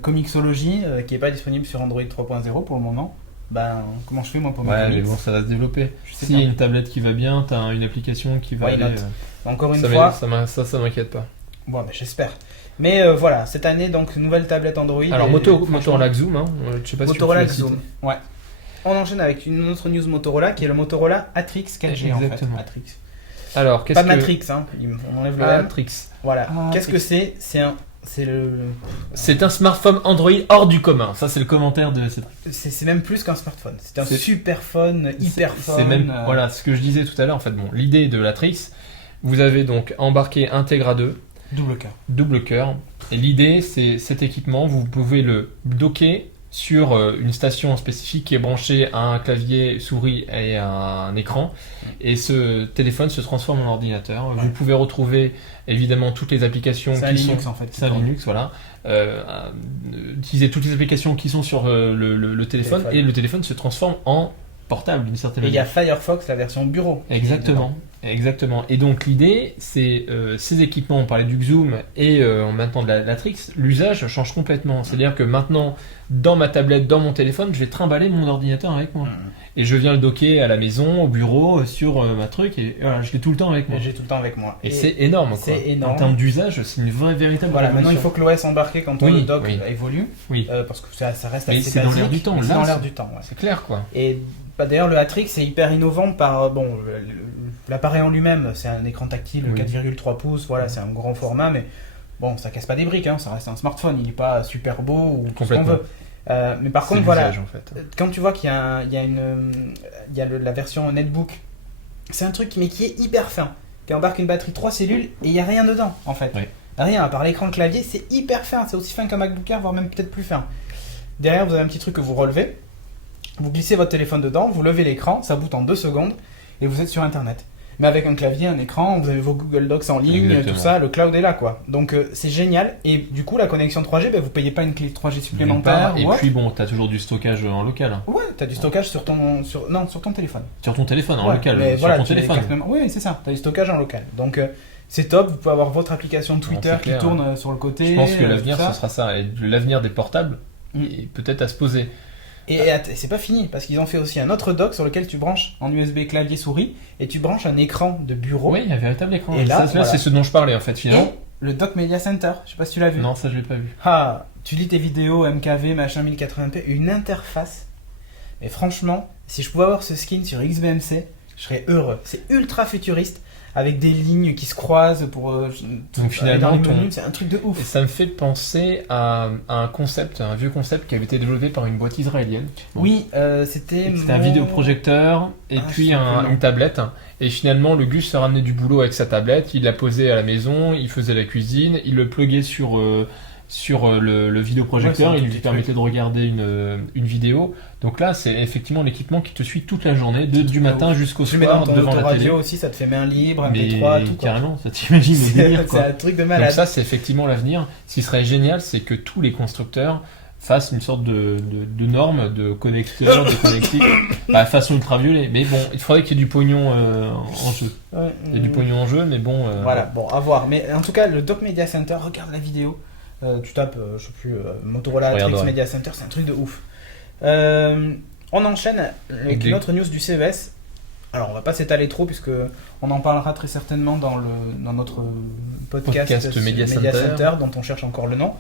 Comixology, qui est pas disponible sur Android 3.0 pour le moment, ben comment je fais moi pour mes Ouais, mais comics bon, ça va se développer. Je sais S'il y a pas. une tablette qui va bien, t'as une application qui va Why aller. not Encore une ça fois, ça m'inquiète pas. bon, ben, j'espère. Mais voilà, cette année, donc, nouvelle tablette Android. Alors, et- franchement, Motorola Xoom, hein, je sais pas Motorola si tu l'as Xoom. Ouais. On enchaîne avec une autre news Motorola qui est le Motorola Atrix 4G en Exactement. fait. Atrix. cité. Alors, qu'est-ce Pas que. Matrix, hein. On enlève le M. Atrix. Voilà. Ah, Qu'est-ce que c'est C'est le. C'est un smartphone Android hors du commun. Ça, c'est le commentaire de cette. C'est même plus qu'un smartphone. C'est un C'est- super phone, hyper phone. C'est même voilà ce que je disais tout à l'heure. En fait, bon, l'idée de l'Atrix, Vous avez donc embarqué un Tegra 2, double cœur. Et l'idée, c'est cet équipement, vous pouvez le docker sur une station spécifique qui est branchée à un clavier, souris et à un écran. Et ce téléphone se transforme en ordinateur. Ouais. Vous pouvez retrouver évidemment toutes les applications C'est un qui Linux sont... en fait. C'est un Linux, voilà. Utiliser toutes les applications qui sont sur le téléphone, et le téléphone se transforme en portable d'une certaine Et il y a manière. Firefox, la version bureau. Exactement. Et donc l'idée, c'est ces équipements, on parlait du Xoom et maintenant de la Latrix, l'usage change complètement. C'est-à-dire que maintenant, dans ma tablette, dans mon téléphone, je vais trimballer mon ordinateur avec moi. Et je viens le docker à la maison, au bureau, sur ma truc, et voilà, je l'ai tout le temps avec moi. Et j'ai tout le temps avec moi. Et c'est énorme, quoi. C'est énorme. En termes d'usage, c'est une vraie, véritable Voilà, maintenant il révolution. faut que l'OS embarqué quand le dock évolue, Oui. parce que ça reste Mais assez c'est dans basique, l'air du temps, mais c'est là, dans l'air c'est- du temps. Ouais. C'est clair, quoi. Et d'ailleurs, le Atrix c'est hyper innovant par l'appareil en lui-même, c'est un écran tactile Oui. 4,3 pouces, voilà, c'est un grand format, mais bon, ça casse pas des briques, hein, ça reste un smartphone, il n'est pas super beau ou tout ce qu'on Complètement. veut. Mais par C'est contre, voilà, l'usage, en fait. quand tu vois qu'il y a, la version netbook, c'est un truc qui est hyper fin. Tu embarques une batterie 3 cellules et il n'y a rien dedans en fait. Oui. Rien, à part l'écran de clavier, c'est hyper fin. C'est aussi fin qu'un MacBook Air, voire même peut-être plus fin. Derrière, vous avez un petit truc que vous relevez. Vous glissez votre téléphone dedans, vous levez l'écran, ça boot en 2 secondes et vous êtes sur Internet. Mais avec un clavier, un écran, vous avez vos Google Docs en ligne, Exactement. tout ça, le cloud est là quoi. Donc c'est génial. Et du coup, la connexion 3G, vous payez pas une clé 3G supplémentaire. Et ou autre. puis bon, t'as toujours du stockage en local. Hein. Ouais, t'as du stockage sur ton téléphone. Sur ton téléphone, en Ouais, local. mais Sur voilà, ton tu les téléphone. captes même- Oui, c'est ça. T'as du stockage en local. Donc c'est top. Vous pouvez avoir votre application Twitter c'est clair, qui tourne sur le côté. Je pense que tout l'avenir, ça. ce sera ça. Et l'avenir des portables, Mm. et peut-être à se poser. Et c'est pas fini parce qu'ils ont fait aussi un autre dock sur lequel tu branches en USB clavier souris et tu branches un écran de bureau. Oui, il y a un véritable écran. Et là, Ça, voilà. c'est ce dont je parlais, en fait, Et finalement. le dock Media Center. Je sais pas si tu l'as vu. Non, ça, je l'ai pas vu. Ah, tu lis tes vidéos MKV machin 1080p, une interface. Et franchement, si je pouvais avoir ce skin sur XBMC, je serais heureux. C'est ultra futuriste avec des lignes qui se croisent pour Donc, finalement, dans les ton- menus, c'est un truc de ouf. Et ça me fait penser à un concept, un vieux concept qui avait été développé par une boîte israélienne. Oui, c'était C'était un vidéoprojecteur et Ah, puis je sais plus le nom. une tablette. Et finalement, le Gus se ramenait du boulot avec sa tablette, il la posait à la maison, il faisait la cuisine, il le pluguait sur le vidéoprojecteur, Ouais, c'est un il lui petit permettait de regarder une vidéo. Donc là, c'est effectivement l'équipement qui te suit toute la journée, du matin jusqu'au Tu le mets dans soir ton devant la télé. autoradio aussi, ça te fait main libre, Mais MP3, tout quoi. carrément, ça t'imagine le délire, C'est quoi. un truc de Donc malade. ça, c'est effectivement l'avenir. Ce qui serait génial, c'est que tous les constructeurs fassent une sorte de norme de connecteur, de connectique, façon ultraviolet. Mais bon, il faudrait qu'il y ait du pognon en jeu. Ouais, Il y a du pognon en jeu, mais bon... Voilà, bon, à voir. Mais en tout cas, le Dock Media Center, regarde la vidéo. Tu tapes, je sais plus, Motorola Atrix Regarde, ouais. Media Center, c'est un truc de ouf. On enchaîne avec Des- une autre news du CES. Alors, on va pas s'étaler trop, puisque on en parlera très certainement dans notre podcast Media Center. dont on cherche encore le nom,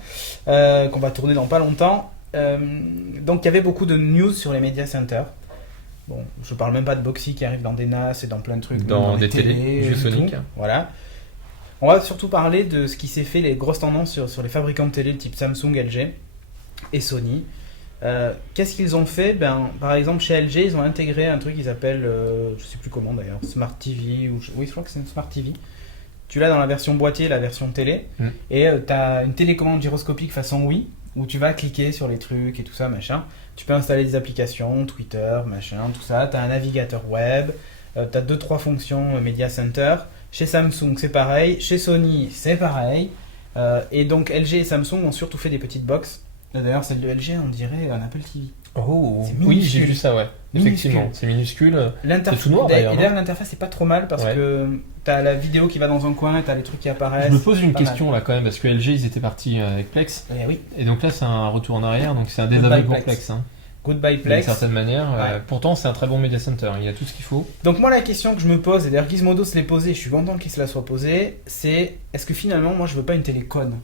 qu'on va tourner dans pas longtemps. Donc, il y avait beaucoup de news sur les Media Center. Bon, je parle même pas de Boxy qui arrive dans des NAS et dans plein de trucs. Dans les des télés, et Sonic. tout. Voilà. On va surtout parler de ce qui s'est fait, les grosses tendances sur les fabricants de télé, type Samsung, LG et Sony. Qu'est-ce qu'ils ont fait? Par exemple, chez LG, ils ont intégré un truc qu'ils appellent, je sais plus comment d'ailleurs, Smart TV. Oui, je crois que c'est une Smart TV. Tu l'as dans la version boîtier, la version télé. Et tu as une télécommande gyroscopique façon Wii, où tu vas cliquer sur les trucs et tout ça, machin. Tu peux installer des applications, Twitter, machin, tout ça. Tu as un navigateur web. Tu as 2-3 fonctions Media Center. Chez Samsung, c'est pareil. Chez Sony, c'est pareil. Et donc, LG et Samsung ont surtout fait des petites box. D'ailleurs, celle de LG, on dirait un Apple TV. Oh, C'est oui, minuscule. j'ai vu ça, ouais. Minuscule. Effectivement, c'est minuscule. L'interface, C'est tout noir, d'ailleurs, et non d'ailleurs, l'interface est pas trop mal parce Ouais. que tu as la vidéo qui va dans un coin, tu as les trucs qui apparaissent. Je me pose une pas question là quand même, parce que LG, ils étaient partis avec Plex. Eh oui, Et donc là, c'est un retour en arrière, donc c'est un Goodbye désaveu pour Plex. Plex. Hein. Goodbye D'une Plex. certaine manière. Ouais. Pourtant, c'est un très bon media center. Il y a tout ce qu'il faut. Donc moi la question que je me pose, et d'ailleurs Gizmodo se l'est posée, je suis content qu'il se la soit posée, c'est est-ce que finalement moi je veux pas une télé conne?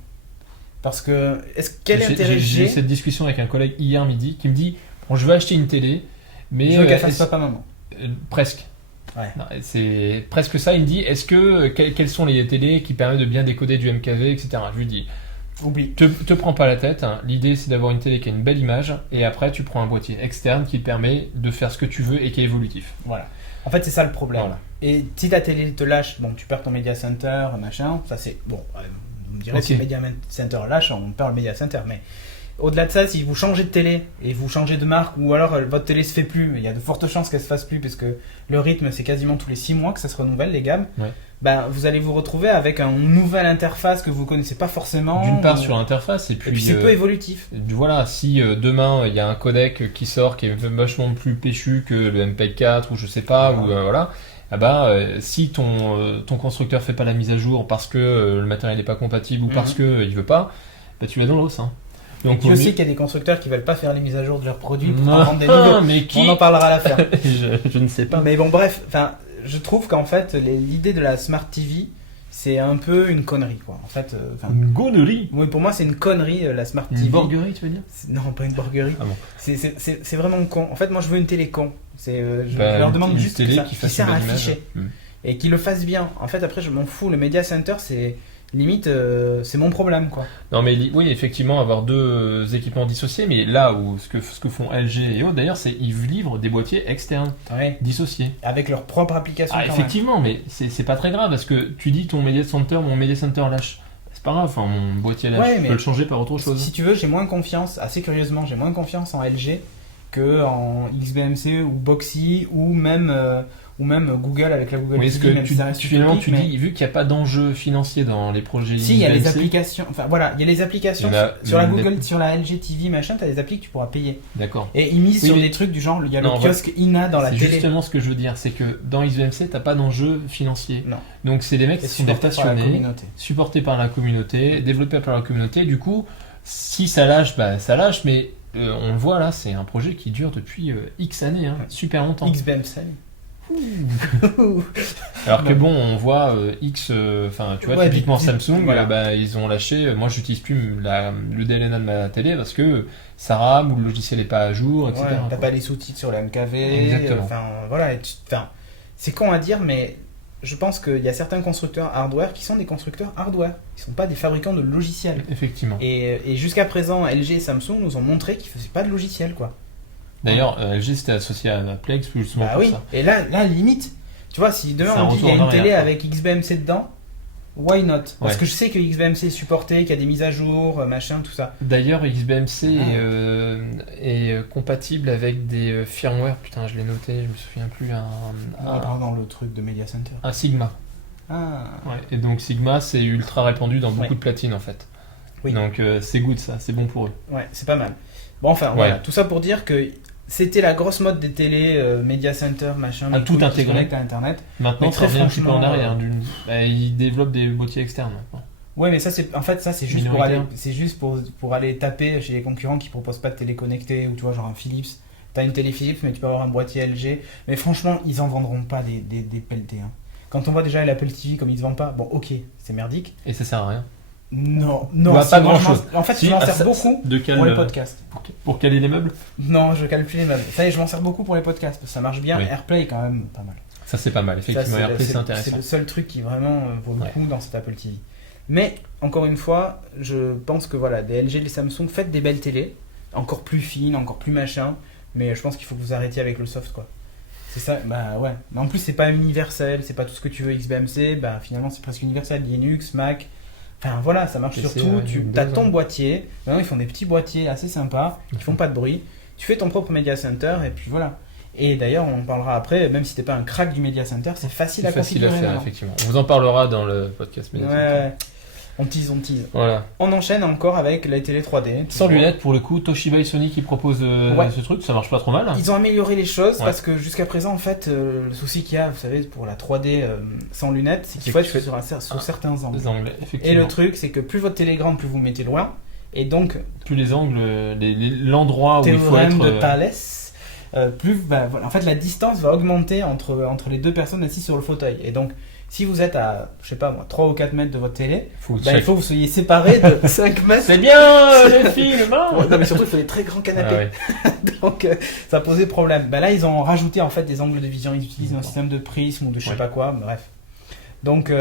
Parce que quel intérêt J'ai eu j'ai cette discussion avec un collègue hier midi qui me dit bon, je veux acheter une télé, mais je veux qu'elle fasse papa maman. presque. Ouais. Non, c'est presque ça. Il me dit est-ce que quelles sont les télés qui permettent de bien décoder du MKV, etc. Je lui dis Oublie. te prends pas la tête. Hein. L'idée c'est d'avoir une télé qui a une belle image et après tu prends un boîtier externe qui te permet de faire ce que tu veux et qui est évolutif. Voilà. En fait c'est ça le problème. Voilà. Et si ta télé te lâche, bon, tu perds ton Media Center, machin, ça c'est... Bon, vous me direz, si le Media Center lâche, on perd le Media Center, mais au-delà de ça, si vous changez de télé, et vous changez de marque, ou alors votre télé se fait plus, il y a de fortes chances qu'elle se fasse plus, parce que le rythme, c'est quasiment tous les 6 mois que ça se renouvelle, les gammes, vous allez vous retrouver avec une nouvelle interface que vous connaissez pas forcément. D'une part sur l'interface, et puis c'est peu évolutif. Voilà, si demain il y a un codec qui sort qui est vachement plus péchu que le MPEG-4 ou je sais pas, ou voilà, si ton constructeur fait pas la mise à jour parce que le matériel n'est pas compatible ou parce que il veut pas, tu l'as dans l'os. Donc tu sais qu'il y a des constructeurs qui veulent pas faire les mises à jour de leurs produits pour en vendre des nouveaux. Mais on en parlera à la fin. je ne sais pas. Mais bon, bref, je trouve qu'en fait, l'idée de la Smart TV, c'est un peu une connerie, quoi. En fait, une connerie. Oui, pour moi, c'est une connerie, la Smart TV. Une borguerie, tu veux dire? Non, pas une borguerie. Ah bon. C'est vraiment con. En fait, moi, je veux une télé con. Je leur demande juste télé qui sert à afficher et qui le fasse bien. En fait, après, je m'en fous. Le Media Center, c'est limite, c'est mon problème, quoi. Non, mais oui, effectivement, avoir deux équipements dissociés, mais là où ce que font LG et autres, d'ailleurs, c'est ils livrent des boîtiers externes, dissociés, avec leur propre application. Effectivement, mais c'est pas très grave parce que tu dis mon Media Center lâche. C'est pas grave, mon boîtier lâche, je peux le changer par autre chose. Si tu veux, j'ai moins confiance, assez curieusement, j'ai moins confiance en LG que en XBMC ou Boxy ou même Google avec la Google TV. Finalement, tu dis, vu qu'il n'y a pas d'enjeu financier dans les projets. Si, il y a les applications. Enfin voilà, il y a les applications sur la Google, sur la LG TV, machin, tu as des applis que tu pourras payer. D'accord. Et ils misent sur des trucs du genre, il y a le kiosque INA dans la télé. C'est justement ce que je veux dire, c'est que dans XBMC, t'as pas d'enjeu financier. Non. Donc c'est des mecs qui sont des passionnés, supportés par la communauté, développés par la communauté. Du coup, si ça lâche, ça lâche, mais on le voit là, c'est un projet qui dure depuis X années, super longtemps. XBMC. Alors que bon, on voit typiquement Samsung, ils ont lâché. Moi, j'utilise plus le DLNA de ma télé parce que ça rame ou le logiciel n'est pas à jour, etc. T'as pas les sous-titres sur la MKV. Exactement. C'est con à dire, mais je pense qu'il y a certains constructeurs hardware qui sont des constructeurs hardware. Ils sont pas des fabricants de logiciels. Effectivement. Et jusqu'à présent, LG et Samsung nous ont montré qu'ils faisaient pas de logiciel, quoi. D'ailleurs, LG c'était associé à Plex justement pour ça. Et là, limite, tu vois, si demain on dit qu'il y a une télé avec XBMC dedans, why not? Parce que je sais que XBMC est supporté, qu'il y a des mises à jour, machin, tout ça. D'ailleurs, XBMC est compatible avec des firmware, putain, je l'ai noté, je me souviens plus. Pardon, le truc de Media Center. Un Sigma. Et donc Sigma, c'est ultra répandu dans beaucoup de platines en fait. Donc c'est good ça, c'est bon pour eux. Ouais, c'est pas mal. Bon, enfin, voilà, tout ça pour dire que c'était la grosse mode des télés, Media Center, machin, tout intégré à Internet. Maintenant, ça revient un petit peu en arrière. Ils développent des boîtiers externes maintenant. Ouais, mais ça c'est juste pour aller taper chez les concurrents qui proposent pas de télé connectée ou tu vois genre un Philips. T'as une télé Philips, mais tu peux avoir un boîtier LG. Mais franchement, ils en vendront pas des pelletés. Quand on voit déjà l'Apple TV comme ils se vendent pas, bon, ok, c'est merdique. Et ça sert à rien. Non, pas grand chose. En fait, je m'en sers beaucoup pour les podcasts. Pour caler les meubles? Non, je cale plus les meubles. Ça y est, je m'en sers beaucoup pour les podcasts. Ça marche bien. AirPlay est quand même pas mal. Ça, c'est pas mal, effectivement. AirPlay, c'est intéressant. C'est le seul truc qui vraiment vaut le coup dans cet Apple TV. Mais, encore une fois, je pense que voilà, des LG, des Samsung, faites des belles télés, encore plus fines, encore plus machin. Mais je pense qu'il faut que vous arrêtiez avec le soft, quoi. C'est ça, ouais. Mais en plus, c'est pas universel, c'est pas tout ce que tu veux XBMC. Finalement, c'est presque universel. Linux, Mac. Enfin voilà, ça marche sur tout. Tu as ton boîtier. Maintenant, ils font des petits boîtiers assez sympas qui font pas de bruit. Tu fais ton propre Media Center et puis voilà. Et d'ailleurs, on en parlera après. Même si t'es pas un crack du Media Center, c'est facile à configurer. Facile à faire, effectivement. On vous en parlera dans le podcast Media Center. On tease. Voilà. On enchaîne encore avec la télé 3D. Sans lunettes pour le coup, Toshiba et Sony qui proposent ce truc, ça marche pas trop mal. Ils ont amélioré les choses parce que jusqu'à présent, en fait, le souci qu'il y a, vous savez, pour la 3D sans lunettes, c'est qu'il faut être sur certains angles. Et le truc, c'est que plus votre télé est grande, plus vous mettez loin. Et donc, plus les angles, l'endroit où il faut être. De Thalès, en fait, la distance va augmenter entre les deux personnes assises sur le fauteuil. Et donc, si vous êtes à, je sais pas moi, 3 ou 4 mètres de votre télé, il faut que vous soyez séparés de 5 mètres. C'est bien les films. Non mais surtout il faut des très grands canapés. Donc ça posait problème. Là ils ont rajouté en fait des angles de vision, ils utilisent un système de prisme ou de je sais pas quoi, bref. Donc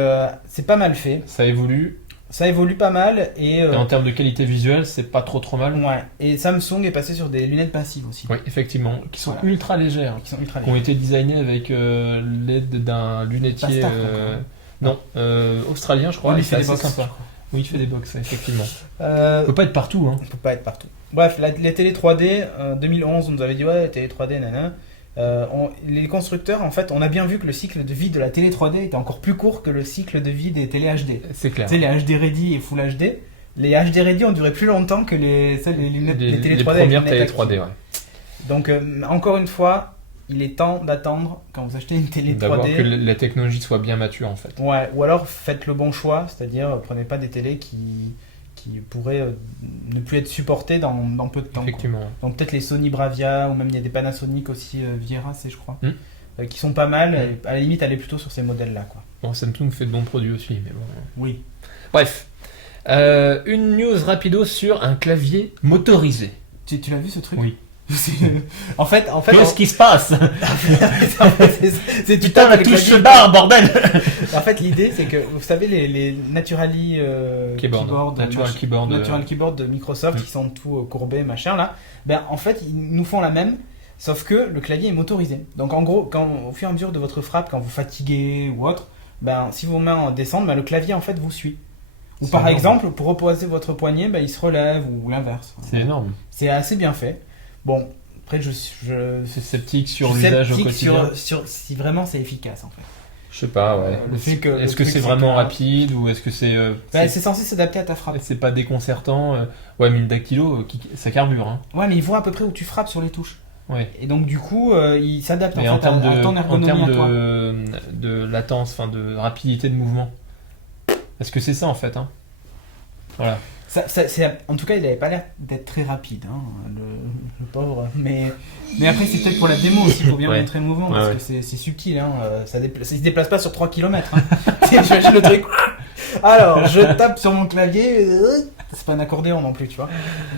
c'est pas mal fait. Ça évolue. Ça évolue pas mal et, Et en termes de qualité visuelle, c'est pas trop mal. ouais. Et Samsung est passé sur des lunettes passives aussi. Oui, effectivement, qui sont Voilà. ultra légères, Qui sont ultra qui ont légères. été designées avec l'aide d'un lunetier Pas Stark, encore. australien, je crois. Il et fait c'est des assez box, sympa. je crois. Oui, il fait des box, effectivement. Euh, On peut pas être partout, hein. On peut pas être partout. Bref, les télé 3D, 2011, on nous avait dit ouais, télé 3D, nanana. Les constructeurs, en fait, on a bien vu que le cycle de vie de la télé 3D était encore plus court que le cycle de vie des télé HD. C'est clair. Tu sais, les HD Ready et Full HD, les HD Ready ont duré plus longtemps que les lunettes, les télé 3D. Les avec premières lunettes télé actives. 3D, ouais. Donc, encore une fois, il est temps d'attendre quand vous achetez une télé D'avoir 3D. que la technologie soit bien mature, en fait. Ouais, ou alors faites le bon choix, c'est-à-dire prenez pas des télés qui pourraient ne plus être supportées dans peu de temps. Quoi. Effectivement. Donc peut-être les Sony Bravia, ou même il y a des Panasonic aussi, Viera, c'est je crois, Mm. qui sont pas mal. Et à la limite, allez plutôt sur ces modèles-là. Quoi. Bon, Samsung fait de bons produits aussi, mais bon. Oui. Bref. Une news rapido sur un clavier motorisé. Tu l'as vu ce truc? Oui. en fait, Qu'est-ce qui se passe? c'est tu Putain, tapes la le touche clavier. barre, bordel! En fait, l'idée, c'est que vous savez les Naturally Keyboard. Natural Keyboard de Microsoft Mm. qui sont tout courbés, machin là. Ben en fait, ils nous font la même, sauf que le clavier est motorisé. Donc en gros, au fur et à mesure de votre frappe, quand vous fatiguez ou autre, ben si vos mains descendent, ben, le clavier en fait vous suit. Ou C'est par énorme. exemple, pour reposer votre poignet, ben, il se relève ou l'inverse. C'est énorme. C'est assez bien fait. Bon, après je C'est sceptique sur je suis l'usage au sceptique quotidien. sur si vraiment c'est efficace en fait. Je sais pas, ouais. Le fait que- Est-ce le que truc, c'est c'est vraiment que- rapide ou est-ce que c'est. Ben, c'est censé s'adapter à ta frappe. c'est pas déconcertant Ouais, mais une dactylo, ça carbure, hein. Ouais, mais il voit à peu près où tu frappes sur les touches. Ouais. Et donc du coup, il s'adapte en Mais fait en termes à ton en ergonomie termes à toi. de latence, enfin de rapidité de mouvement. Est-ce que c'est ça en fait, hein? Voilà. En tout cas, il avait pas l'air d'être très rapide, hein, le pauvre. Mais après, c'est peut-être pour la démo aussi, pour bien Ouais. montrer le mouvement, Ouais, parce ouais. que c'est subtil. Hein, il se déplace pas sur 3 km. Hein. J'imagine le truc. Alors, je tape sur mon clavier. C'est pas un accordéon non plus, tu vois.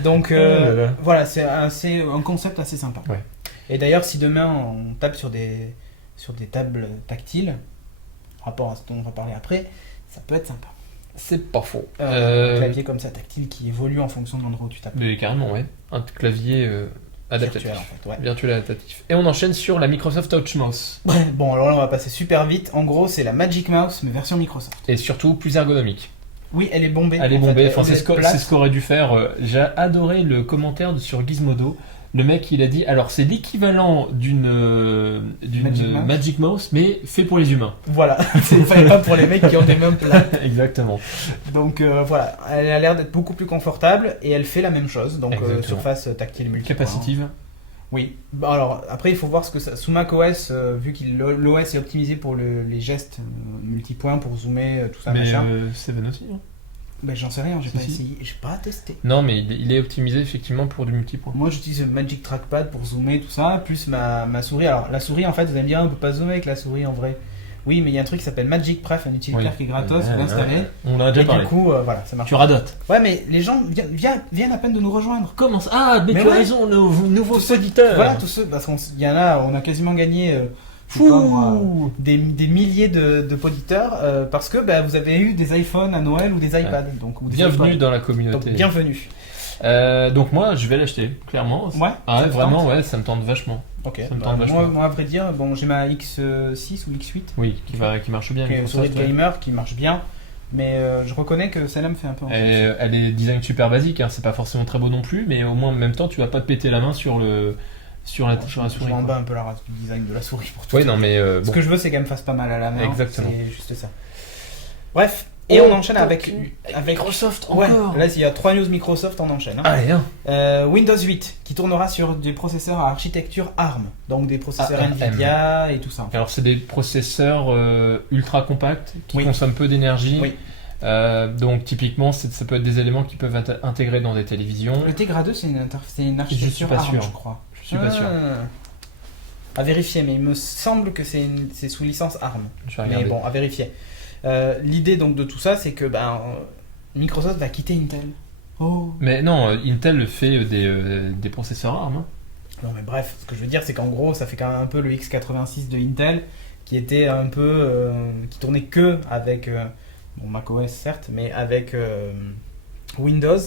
Donc, là là. voilà, c'est un concept assez sympa. Ouais. Et d'ailleurs, si demain on tape sur des tables tactiles, rapport à ce dont on va parler après, ça peut être sympa. C'est pas faux. Un clavier comme ça, tactile, qui évolue en fonction de l'endroit où tu tapes. Mais carrément, ouais. Un clavier adaptatif. Virtuel, en fait, ouais. Virtuel adaptatif. Et on enchaîne sur la Microsoft Touch Mouse. Bon, alors là, on va passer super vite. En gros, c'est la Magic Mouse, mais version Microsoft. Et surtout plus ergonomique. Oui, elle est bombée. Elle est en fait. bombée, Elle enfin, c'est est ce plate. qu'aurait dû faire. J'ai adoré le commentaire sur Gizmodo. Le mec, il a dit alors c'est l'équivalent d'une Magic Mouse, mais fait pour les humains. Voilà, c'est pas pour les mecs qui ont des mains plates. Exactement. Donc voilà, elle a l'air d'être beaucoup plus confortable et elle fait la même chose. Donc Exactement. surface tactile multipoint. Capacitive. Oui. Bah, alors après, il faut voir ce que ça. Sous macOS, vu que l'OS est optimisé pour les gestes multipoints, pour zoomer, tout ça, Mais machin. Seven aussi. Hein. Ben, j'en sais rien, j'ai pas Si. essayé, j'ai pas testé. Non, mais il est optimisé effectivement pour du multipoint. Moi j'utilise le Magic Trackpad pour zoomer tout ça, plus ma souris. Alors la souris en fait, vous allez me dire, on peut pas zoomer avec la souris en vrai. Oui, mais il y a un truc qui s'appelle Magic Pref, un utilitaire Oui. qui est gratos, Ouais, faut l'installer. On en a Et déjà parlé. du coup, voilà, ça marche. Tu radotes. Ouais, mais les gens viennent à peine de nous rejoindre. Comment ça? Ah, mais Mais tu as ouais. raison, nos nouveaux Tous ceux- auditeurs. Voilà, tous ceux, parce qu'il y en a, on a quasiment gagné je sais pas moi, des milliers de auditeurs parce que bah, vous avez eu des iPhones à Noël ou des iPads. Donc, ou des Bienvenue iPods. dans la Donc, communauté. bienvenue. Donc moi, je vais l'acheter, clairement. Ouais, Ah ça ouais, te vraiment, tente ouais, ça me tente vachement. Ok. Ça me Bah, tente vachement. moi, à vrai dire, bon, j'ai ma X6 ou X8, Oui, qui marche bien. qui est une souris Microsoft, de ouais. gamer qui marche bien, mais je reconnais que celle-là me fait un peu envie. Elle est design super basique, hein, c'est pas forcément très beau non plus, mais au moins en même temps, tu vas pas te péter la main sur la Je souris. m'en quoi. bats un peu la race du design de la souris pour tout. Ouais, non, mais Ce bon. que je veux, c'est qu'elle me fasse pas mal à la main. Exactement. C'est juste ça. Bref, et on enchaîne avec Microsoft Ouais, encore. là, il y a 3 news Microsoft, on enchaîne. Hein. Allez, hein. Windows 8 qui tournera sur des processeurs à architecture ARM, donc des processeurs ARM. Nvidia et tout ça. Alors c'est des processeurs ultra compacts qui Oui. consomment peu d'énergie. Oui. Donc typiquement, ça peut être des éléments qui peuvent être intégrés dans des télévisions. Le Tegra 2, c'est une architecture Je suis pas ARM, sûr. je crois. Je suis pas sûr. À vérifier, mais il me semble que c'est sous licence ARM. Je vais Mais regarder. bon, à vérifier. L'idée donc de tout ça, c'est que Microsoft va quitter Intel. Oh. Mais non, Intel fait des processeurs ARM. Hein. Non mais bref, ce que je veux dire, c'est qu'en gros, ça fait quand même un peu le x86 de Intel, qui était un peu, qui tournait que avec bon, macOS certes, mais avec Windows,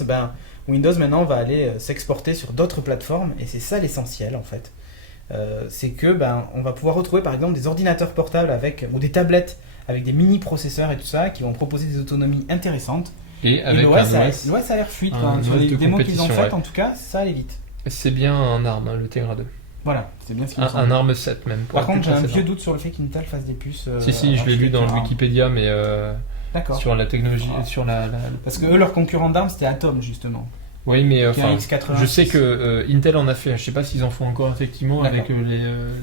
Windows maintenant va aller s'exporter sur d'autres plateformes, et c'est ça l'essentiel en fait. C'est que on va pouvoir retrouver par exemple des ordinateurs portables ou des tablettes avec des mini processeurs et tout ça qui vont proposer des autonomies intéressantes. Et avec l'OS, un OS, l'OS a l'air fluide un sur OS les de démos qu'ils ont compétition, faites, ouais. en tout cas ça allait vite. c'est bien un ARM, le Tegra 2. Voilà, c'est bien ce qu'il me Un semble. ARM 7 même. pour Par être contre, plus j'ai un précis. vieux doute sur le fait qu'Intel fasse des puces. Si, je l'ai lu dans le architecture Wikipédia, mais D'accord. sur la technologie, Ah. sur la. Parce que eux, leur concurrent d'ARM, c'était Atom justement. Oui, mais Qui est un enfin, X86. je sais que Intel en a fait. Je sais pas s'ils en font encore effectivement avec D'accord.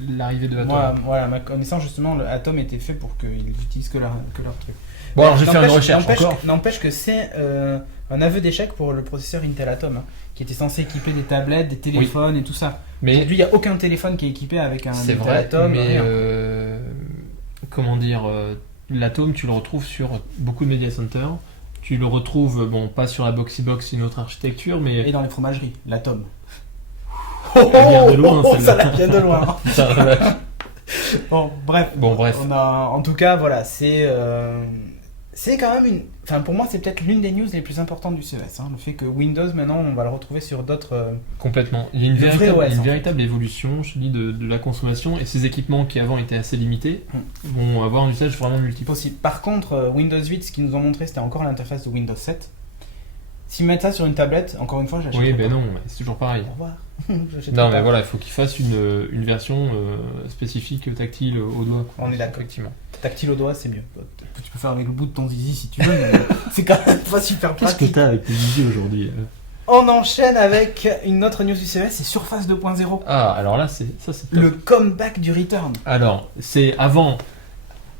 l'arrivée de Atom. Moi, voilà, ma connaissance justement, le Atom était fait pour qu'ils utilisent que leur truc. Bon, alors j'ai fait une N'empêche- recherche n'empêche encore. que- N'empêche que c'est un aveu d'échec pour le processeur Intel Atom, hein, qui était censé équiper des tablettes, des téléphones et tout ça. Mais Aujourd'hui, il n'y a aucun téléphone qui est équipé avec un c'est Intel vrai, Atom. mais rien. comment dire, l'Atom, tu le retrouves sur beaucoup de media centers. Tu le retrouves, bon, pas sur la Boxy Box, une autre architecture, mais Et dans les fromageries, l'Atom. elle vient de loin, ça celle-là. vient de loin. Ça, ouais. Bon, bref. Bon, bref. En tout cas, voilà, c'est quand même une. Enfin, pour moi, c'est peut-être l'une des news les plus importantes du CES. Hein, le fait que Windows, maintenant, on va le retrouver sur d'autres. Complètement. Il y a une Le vrai véritable, OS, une en fait. véritable évolution, je dis, de la consommation, et ces équipements qui avant étaient assez limités vont avoir un usage vraiment multiple. Possible. Par contre, Windows 8, ce qu'ils nous ont montré, c'était encore l'interface de Windows 7. S'ils mettent ça sur une tablette, encore une fois, j'achète. Oui, ben non, c'est toujours pareil. Au revoir. J'achèterai Non, pas. mais voilà, il faut qu'ils fassent une version spécifique tactile au doigt. quoi. On est d'accord. Effectivement. Tactile au doigt, c'est mieux. Tu peux faire avec le bout de ton zizi si tu veux, mais c'est quand même pas super pratique. t'as avec tes visios aujourd'hui On enchaîne avec une autre news du CES, c'est Surface 2.0. Ah, alors là, c'est top. Le comeback du Return. Alors, c'est avant.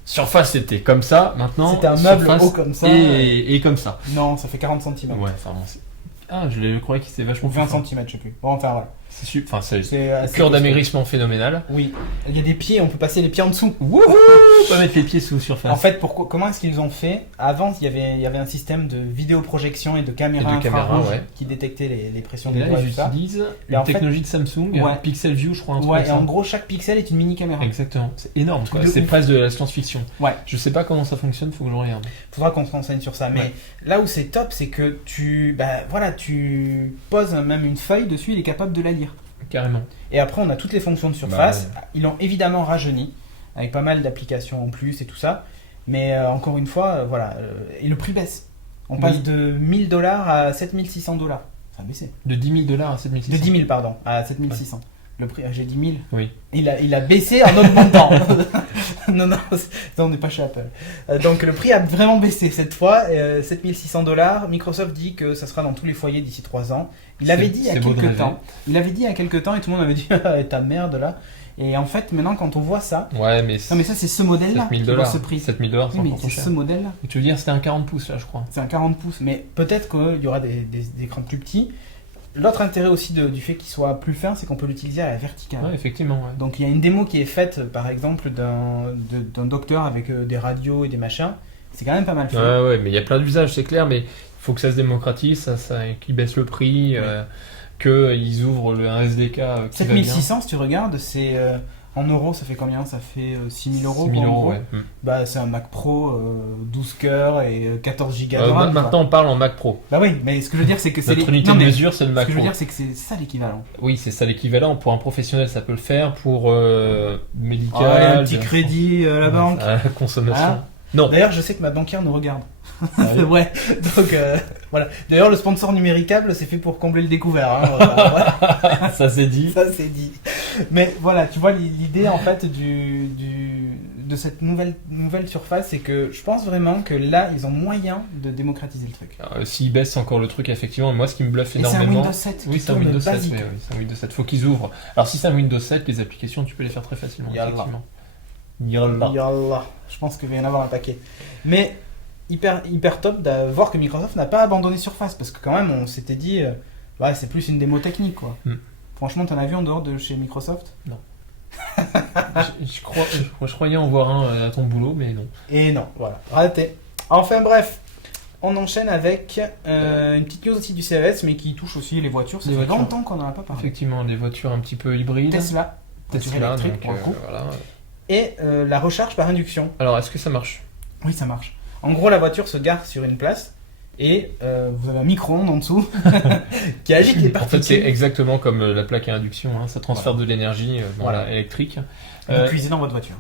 Surface, c'était comme ça. Maintenant, C'était un meuble Surface haut comme ça. Et comme ça. Non, ça fait 40 cm. Ouais, enfin, bon, je croyais qu'il était vachement Ou plus 20 fin. cm, je sais plus. Bon, enfin voilà. C'est C'est assez cœur costaud. d'amaigrissement phénoménal. Oui. Il y a des pieds, on peut passer les pieds en dessous. Wouhou, on peut mettre les pieds sous Surface. En fait, comment est-ce qu'ils ont fait? Avant, il y avait un système de vidéoprojection et de caméra Et de caméra, infrarouge ouais. qui détectait les pressions et des là, doigts et ils tout ça. utilisent Et une en fait- technologie de Samsung, Ouais. Pixel View, je crois, un truc Ouais, comme et ça. en gros, chaque pixel est une mini caméra. Exactement, c'est énorme, quoi. De C'est ouf. presque de la science-fiction. Ouais. Je sais pas comment ça fonctionne, faut que je regarde. Faudra qu'on se renseigne sur ça. Mais Ouais. là où c'est top, c'est que tu poses même une feuille dessus, il est capable de la lire. Carrément. Et après, on a toutes les fonctions de Surface. Ils l'ont évidemment rajeuni, avec pas mal d'applications en plus et tout ça. Mais encore une fois, voilà. Et le prix baisse. On Oui. passe de $1000 à $7600. Ça a baissé. De 10 000 à 7 600. De 10 000, pardon, à 7600. Le prix, j'ai dit 1000. Oui. Il a baissé en augmentant. non, on n'est pas chez Apple. Donc le prix a vraiment baissé cette fois. $7600. Microsoft dit que ça sera dans tous les foyers d'ici 3 ans. Il l'avait dit il y a c'est beau de quelques rêver. temps. Il avait dit il y a quelques temps et tout le monde avait dit ta merde là. Et en fait, maintenant, quand on voit ça. Ouais, mais Non, mais ça, c'est ce modèle-là. 7 qui 000 vaut ce prix. 7 000 c'est Oui, mais encore trop c'est cher. ce modèle-là. Tu veux dire, c'était un 40 pouces là, je crois. C'est un 40 pouces. Mais peut-être qu'il y aura des écrans plus petits. L'autre intérêt aussi du fait qu'il soit plus fin, c'est qu'on peut l'utiliser à la verticale. Ouais, effectivement. Ouais. Donc il y a une démo qui est faite, par exemple, d'un docteur avec des radios et des machins. C'est quand même pas mal fait. Ouais, mais il y a plein d'usages, c'est clair, mais il faut que ça se démocratise, qu'ils baissent le prix, qu'ils ouvrent un SDK qui va bien. 7600, si tu regardes, c'est en euros, ça fait combien? Ça fait 6000 euros. 6 000 en euros, gros. ouais. Bah, c'est un Mac Pro, 12 cœurs et 14 gigas de RAM. Maintenant, on parle en Mac Pro. Bah oui, mais ce que je veux dire, c'est que c'est Notre unité non, de mais mesure, c'est le ce Mac que je veux Pro. dire, c'est que c'est ça l'équivalent. Oui, c'est ça l'équivalent. Pour un professionnel, ça peut le faire. Pour médical, un petit crédit à la banque. à la consommation. Hein Non. D'ailleurs, je sais que ma banquière nous regarde. Sérieux Ouais, donc voilà. D'ailleurs, le sponsor numéricable, c'est fait pour combler le découvert. Hein. Voilà. Ça c'est dit. Ça, c'est dit. Mais voilà, tu vois, l'idée en fait de cette nouvelle surface, c'est que je pense vraiment que là, ils ont moyen de démocratiser le truc. S'ils baissent encore le truc, effectivement, moi ce qui me bluffe Et c'est un énormément. Windows 7 Oui, qui c'est un tourne Windows 7. basique. Oui, c'est un Windows 7. Faut qu'ils ouvrent. Alors, si c'est un Windows 7, les applications, tu peux les faire très facilement. Yallah. Effectivement. Yallah. Yallah. Je pense qu'il va y en avoir un paquet. Mais hyper top de voir que Microsoft n'a pas abandonné Surface, parce que quand même, on s'était dit, ouais, c'est plus une démo technique, quoi. Franchement, t'en as vu en dehors de chez Microsoft? Je croyais en voir un à ton boulot, mais non. Et non, voilà, raté. Enfin bref, on enchaîne avec une petite news aussi du CES, mais qui touche aussi les voitures. Ça Les fait voitures. longtemps qu'on n'en a pas parlé. Effectivement, des voitures un petit peu hybrides. Tesla, voiture électrique donc, pour le coup. voilà. Et la recharge par induction. Alors, est-ce que ça marche? Oui, ça marche. En gros, la voiture se gare sur une place et vous avez un micro-ondes en dessous qui agite les En particules. fait, c'est exactement comme la plaque à induction, hein, ça transfère de l'énergie dans l'électrique. Vous cuisez dans votre voiture.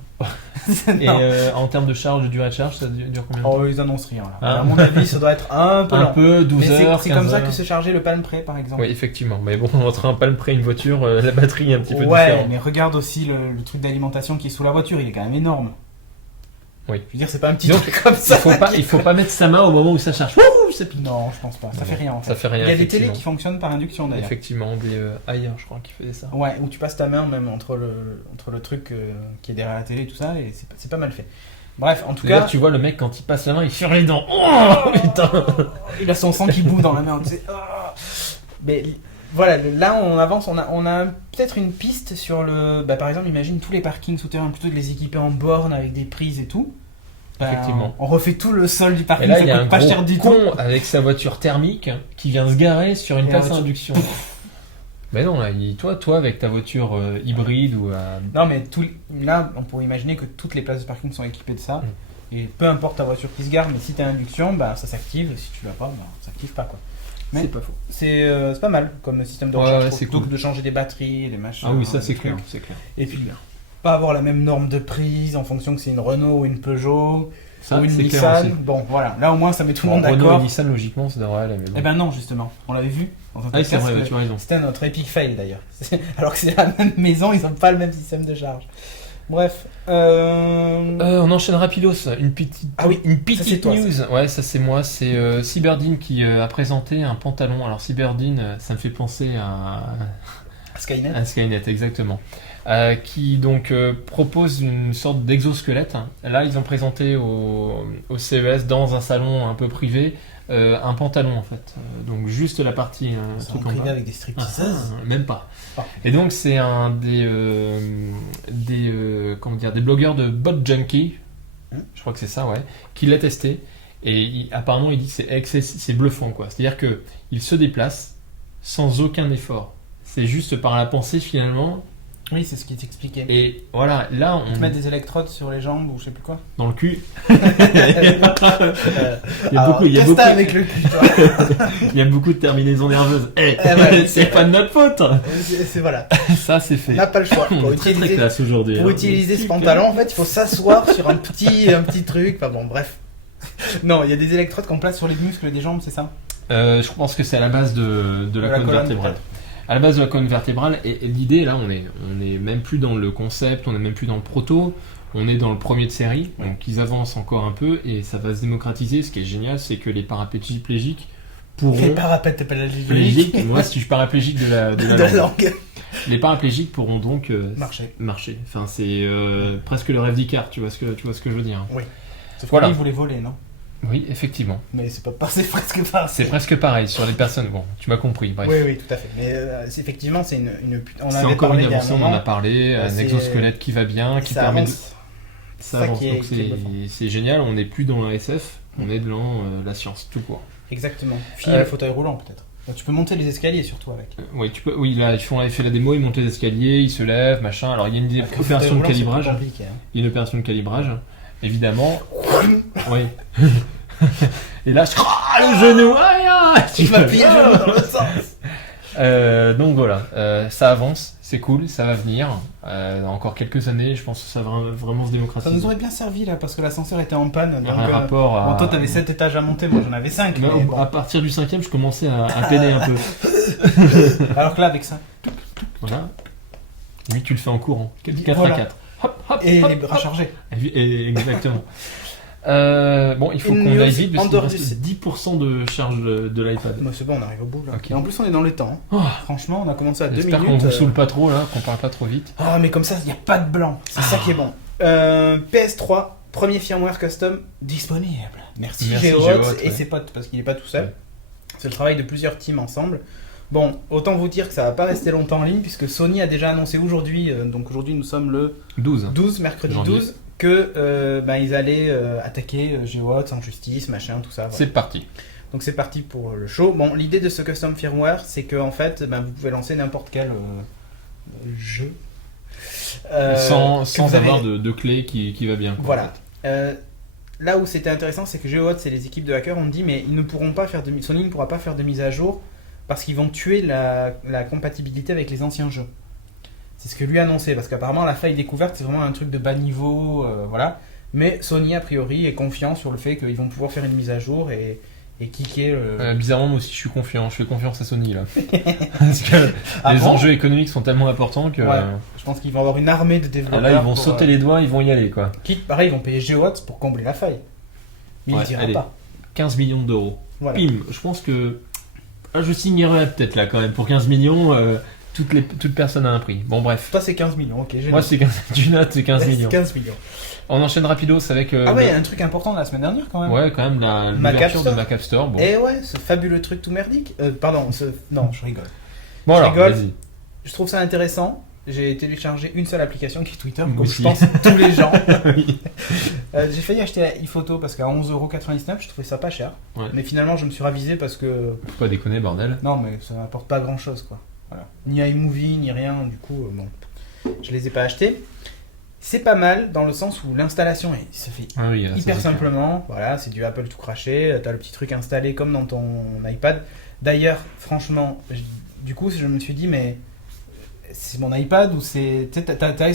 Et en termes de charge, de durée de charge, ça dure combien de temps? Oh, ils annoncent rien là. Ah. À mon avis, ça doit être un peu Un lent. peu, 12 Mais heures, c'est 15 comme ça heures. que se chargeait le Palm Pre par exemple. Oui, effectivement. Mais bon, entre un Palm Pre et une voiture, la batterie est un petit peu Ouais, différente. mais regarde aussi le truc d'alimentation qui est sous la voiture, il est quand même énorme. Oui. Je veux dire, c'est pas un petit Donc, truc comme ça. Il faut pas mettre sa main au moment où ça charge. Ouh, ça pique. Non, je pense pas. Ça Non, fait rien en fait. Ça fait rien. Il y a des effectivement. télés qui fonctionnent par induction d'ailleurs. Effectivement, des ailleurs, je crois, qui faisait ça. Ouais, où tu passes ta main même entre le truc qui est derrière la télé et tout ça, et c'est pas mal fait. Bref, en tout D'ailleurs, cas, tu vois le mec quand il passe la main, il serre les dents. Oh putain. il a son sang qui bout dans la main. Tu sais. Ah. Mais voilà, là on avance, on a peut-être une piste sur le. Bah, par exemple, imagine tous les parkings souterrains, plutôt que de les équiper en borne avec des prises et tout. Bah, Effectivement. On refait tout le sol du Et parking, là, ça il y a un coûte pas cher gros du tout. con avec sa voiture thermique qui vient se garer sur une Et la place à voiture- induction. Mais non, là, toi avec ta voiture hybride ou à... Non, mais là, on pourrait imaginer que toutes les places de parking sont équipées de ça. Et peu importe ta voiture qui se gare, mais si t'as induction, bah, ça s'active. Et si tu l'as pas, bah, ça s'active pas, quoi. Mais C'est pas faux. c'est pas mal comme système de Ouais, recharge. ouais, je trouve, c'est plutôt cool. que de changer des batteries, des machins. Ah oui, ça des c'est trucs. clair, c'est clair. Et puis, pas avoir la même norme de prise en fonction que c'est une Renault ou une Peugeot Ça, ou une c'est clair Nissan. aussi. Bon, voilà. Là, au moins, ça met tout le monde Renault et d'accord. Nissan, logiquement, ça devrait aller. Mais bon. Eh ben non, justement. On l'avait vu. Dans un Ah oui, c'est podcast, vrai, tu as raison. C'était notre epic fail d'ailleurs. Alors que c'est la même maison, ils n'ont pas le même système de charge. Bref. On enchaîne rapidos, une petite, Ah oui, une ça, c'est petite toi, news. Ouais, ça c'est moi, c'est Cyberdine qui a présenté un pantalon. Alors Cyberdine, ça me fait penser Skynet. à Skynet, exactement. Qui donc propose une sorte d'exosquelette. Là, ils ont présenté au CES dans un salon un peu privé un pantalon en fait. Donc juste la partie Ils sont truc en privés bas. avec des stripteaseuses. Même pas. Ah. Et donc c'est un comment dire, des blogueurs de Bot Junkie, je crois que c'est ça, ouais, qui l'a testé. Et apparemment il dit que c'est bluffant quoi. C'est-à-dire que il se déplace sans aucun effort. C'est juste par la pensée finalement. Oui, c'est ce qui t'expliquait. Et voilà, là Ils te on mettent des électrodes sur les jambes ou je sais plus quoi. dans le cul. Alors, il y a qu'est-ce que beaucoup, t'as avec le cul, toi il y a beaucoup de terminaisons nerveuses. Eh, ouais, c'est pas de notre faute. c'est voilà. Ça c'est fait. On n'a pas le choix. On Pour est très très utiliser, classe aujourd'hui. pour hein. utiliser ce Super. pantalon, en fait, il faut s'asseoir sur un petit truc. Enfin bon, bref. Non, il y a des électrodes qu'on place sur les muscles des jambes, c'est ça? Je pense que c'est à la base de la colonne vertébrale. peut-être. À la base de la colonne vertébrale, et l'idée là, on est même plus dans le concept, on est même plus dans le proto, on est dans le premier de série, donc ils avancent encore un peu et ça va se démocratiser. Ce qui est génial, c'est que les paraplégiques pourront. Les paraplégiques Plégiques, moi si je suis paraplégique de la de langue. langue. Les paraplégiques pourront donc Marcher. Enfin, c'est presque le rêve d'Icare, tu vois ce que je veux dire. Sauf Voilà. que lui, il voulait voler, non? Oui, effectivement. Mais c'est presque pas. C'est presque pareil sur les personnes. Bon, tu m'as compris, bref. Oui, tout à fait. Mais effectivement, c'est une. On C'est avait encore parlé une il y a un avancée, on en moment, a parlé, un c'est- exosquelette qui va bien, qui ça permet avance. Ça Ça avance, qui est- donc qui est bluffant. c'est génial, on n'est plus dans la SF, on est dans la science, tout court. Exactement. File le fauteuil roulant, peut-être. Donc, tu peux monter les escaliers surtout avec. Oui, là, ils ont fait la démo, ils montent les escaliers, ils se lèvent, machin. Alors, il y a une Avec le opération fauteuil de roulant, c'est calibrage. plus compliqué, hein. Il y a une opération de calibrage, évidemment. Oui. Et là, le genou, Tu vas plier le genou dans l'autre sens. donc voilà, ça avance, c'est cool, ça va venir. Encore quelques années, je pense que ça va vraiment se Ça démocratiser. nous aurait bien servi là, parce que l'ascenseur était en panne. Il y Donc, a un rapport à... bon, toi, t'avais 7 étages à monter, moi j'en avais 5. Non, Mais bon. à partir du 5e, je commençais à peiner un peu. Alors que là, avec ça. Voilà. Oui, tu le fais en courant. 4 Voilà. à 4. Hop, hop, Et hop, les bras hop. chargés. Exactement. Bon, il faut Une qu'on news aille vite parce en qu'il dehors reste 10% de charge de l'iPad. Moi, c'est bon, on arrive au bout là. Ok. Et en plus, on est dans le temps. Oh, Franchement, on a commencé à 2 J'espère minutes. qu'on vous saoule pas trop là, qu'on parle pas trop vite. Ah, mais comme ça, il n'y a pas de blanc. C'est ça qui est bon. PS3, premier firmware custom disponible. Merci Géohot et ouais. ses potes, parce qu'il n'est pas tout seul. Ouais. C'est le travail de plusieurs teams ensemble. Bon, autant vous dire que ça va pas rester longtemps en ligne, puisque Sony a déjà annoncé aujourd'hui, donc aujourd'hui nous sommes le 12. mercredi Janvier. 12, que ils allaient attaquer Géohot en justice, machin, tout ça. Voilà. C'est parti. Donc c'est parti pour le show. Bon, l'idée de ce custom firmware, c'est que en fait, vous pouvez lancer n'importe quel jeu. Sans que vous avez- avoir de clé qui va bien. quoi, Voilà. en fait. là où c'était intéressant, c'est que GeoHot, c'est les équipes de hackers, ont dit mais ils ne pourront pas faire Sony ne pourra pas faire de mise à jour parce qu'ils vont tuer la compatibilité avec les anciens jeux. C'est ce que lui a annoncé, parce qu'apparemment la faille découverte c'est vraiment un truc de bas niveau, voilà. Mais Sony a priori est confiant sur le fait qu'ils vont pouvoir faire une mise à jour et kicker. Bizarrement, moi aussi je suis confiant. Je fais confiance à Sony là. Parce que les enjeux économiques sont tellement importants que. Ouais, je pense qu'ils vont avoir une armée de développeurs. Là, ils vont sauter les doigts, ils vont y aller quoi. Quitte, pareil, ils vont payer GeoHot pour combler la faille. Mais ils diront pas. 15 millions d'euros. Voilà. Pim, je pense que. Je signerais peut-être là quand même. Pour 15 millions, toute personne a un prix. Bon, bref. Toi, c'est 15 millions, ok. Moi, c'est 15... Tu notes, c'est 15 millions. 15 millions. On enchaîne rapidos avec. Ah ouais, il y a un truc important de la semaine dernière quand même. Ouais, quand même, l'ouverture de Mac App Store. Bon. Et ouais, ce fabuleux truc tout merdique. Non, je rigole. Bon, alors, rigole. vas-y. Je trouve ça intéressant. J'ai téléchargé une seule application qui est Twitter, Moi comme aussi. je pense tous les gens. Oui. J'ai failli acheter la iPhoto parce qu'à 11,99€, je trouvais ça pas cher. Ouais. Mais finalement, je me suis ravisé parce que. Faut pas déconner, bordel. Non, mais ça m'apporte pas grand chose, quoi. Voilà. Ni iMovie, ni rien, du coup, bon. Je les ai pas achetés. C'est pas mal dans le sens où l'installation se fait Ah oui, hyper simplement. Voilà, c'est du Apple tout craché. T'as le petit truc installé comme dans ton iPad. D'ailleurs, franchement, du coup, je me suis dit, mais c'est mon iPad ou c'est. Tu sais, t'as eu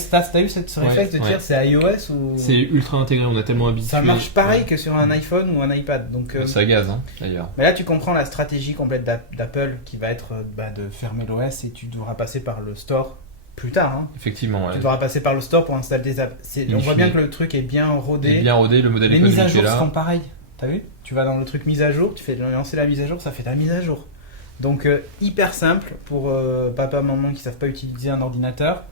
ce réflexe de dire c'est iOS ou. C'est ultra intégré, on a tellement habitué. Ça marche pareil que sur un iPhone ou un iPad. Donc, ça gaze, hein, d'ailleurs. mais là, tu comprends la stratégie complète d'Apple qui va être de fermer l'OS et tu devras passer par le store plus tard. Hein. Effectivement, ouais. Tu devras passer par le store pour installer des apps. On voit bien que le truc est bien rodé. Il est bien rodé, le modèle Les mises à économique est jour là. seront pareilles. T'as vu? Tu vas dans le truc mise à jour, tu fais lancer la mise à jour, ça fait ta mise à jour. Donc hyper simple pour papa, maman qui savent pas utiliser un ordinateur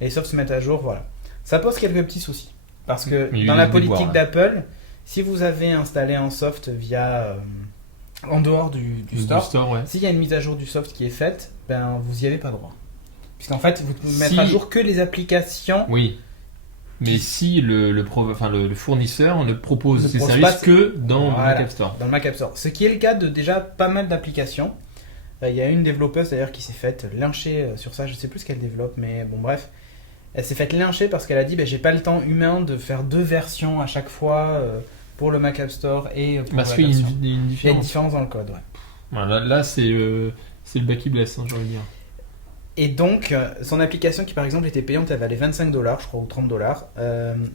et sauf se mettre à jour, voilà. Ça pose quelques petits soucis parce que Il y a dans eu la des politique déboires, d'Apple, si vous avez installé un soft via en dehors du store, ouais. s'il y a une mise à jour du soft qui est faite, ben vous y avez pas droit. Puisqu'en fait, vous pouvez mettre Si- à jour que les applications. Oui. Mais si le fournisseur ne propose Ne ses propose services pas- que dans Voilà. le Mac App Store. Dans le Mac App Store. Ce qui est le cas de déjà pas mal d'applications. Il y a une développeuse d'ailleurs qui s'est faite lyncher sur ça. Je sais plus ce qu'elle développe, mais bon, bref. Elle s'est faite lyncher parce qu'elle a dit j'ai pas le temps humain de faire 2 versions à chaque fois pour le Mac App Store et pour Parce la qu'il y a version. une Il y a une différence. différence dans le code, ouais. Voilà, là, c'est le bas qui blesse, hein, j'ai envie de dire. Et donc, son application qui par exemple était payante, elle valait 25$, je crois, ou 30$.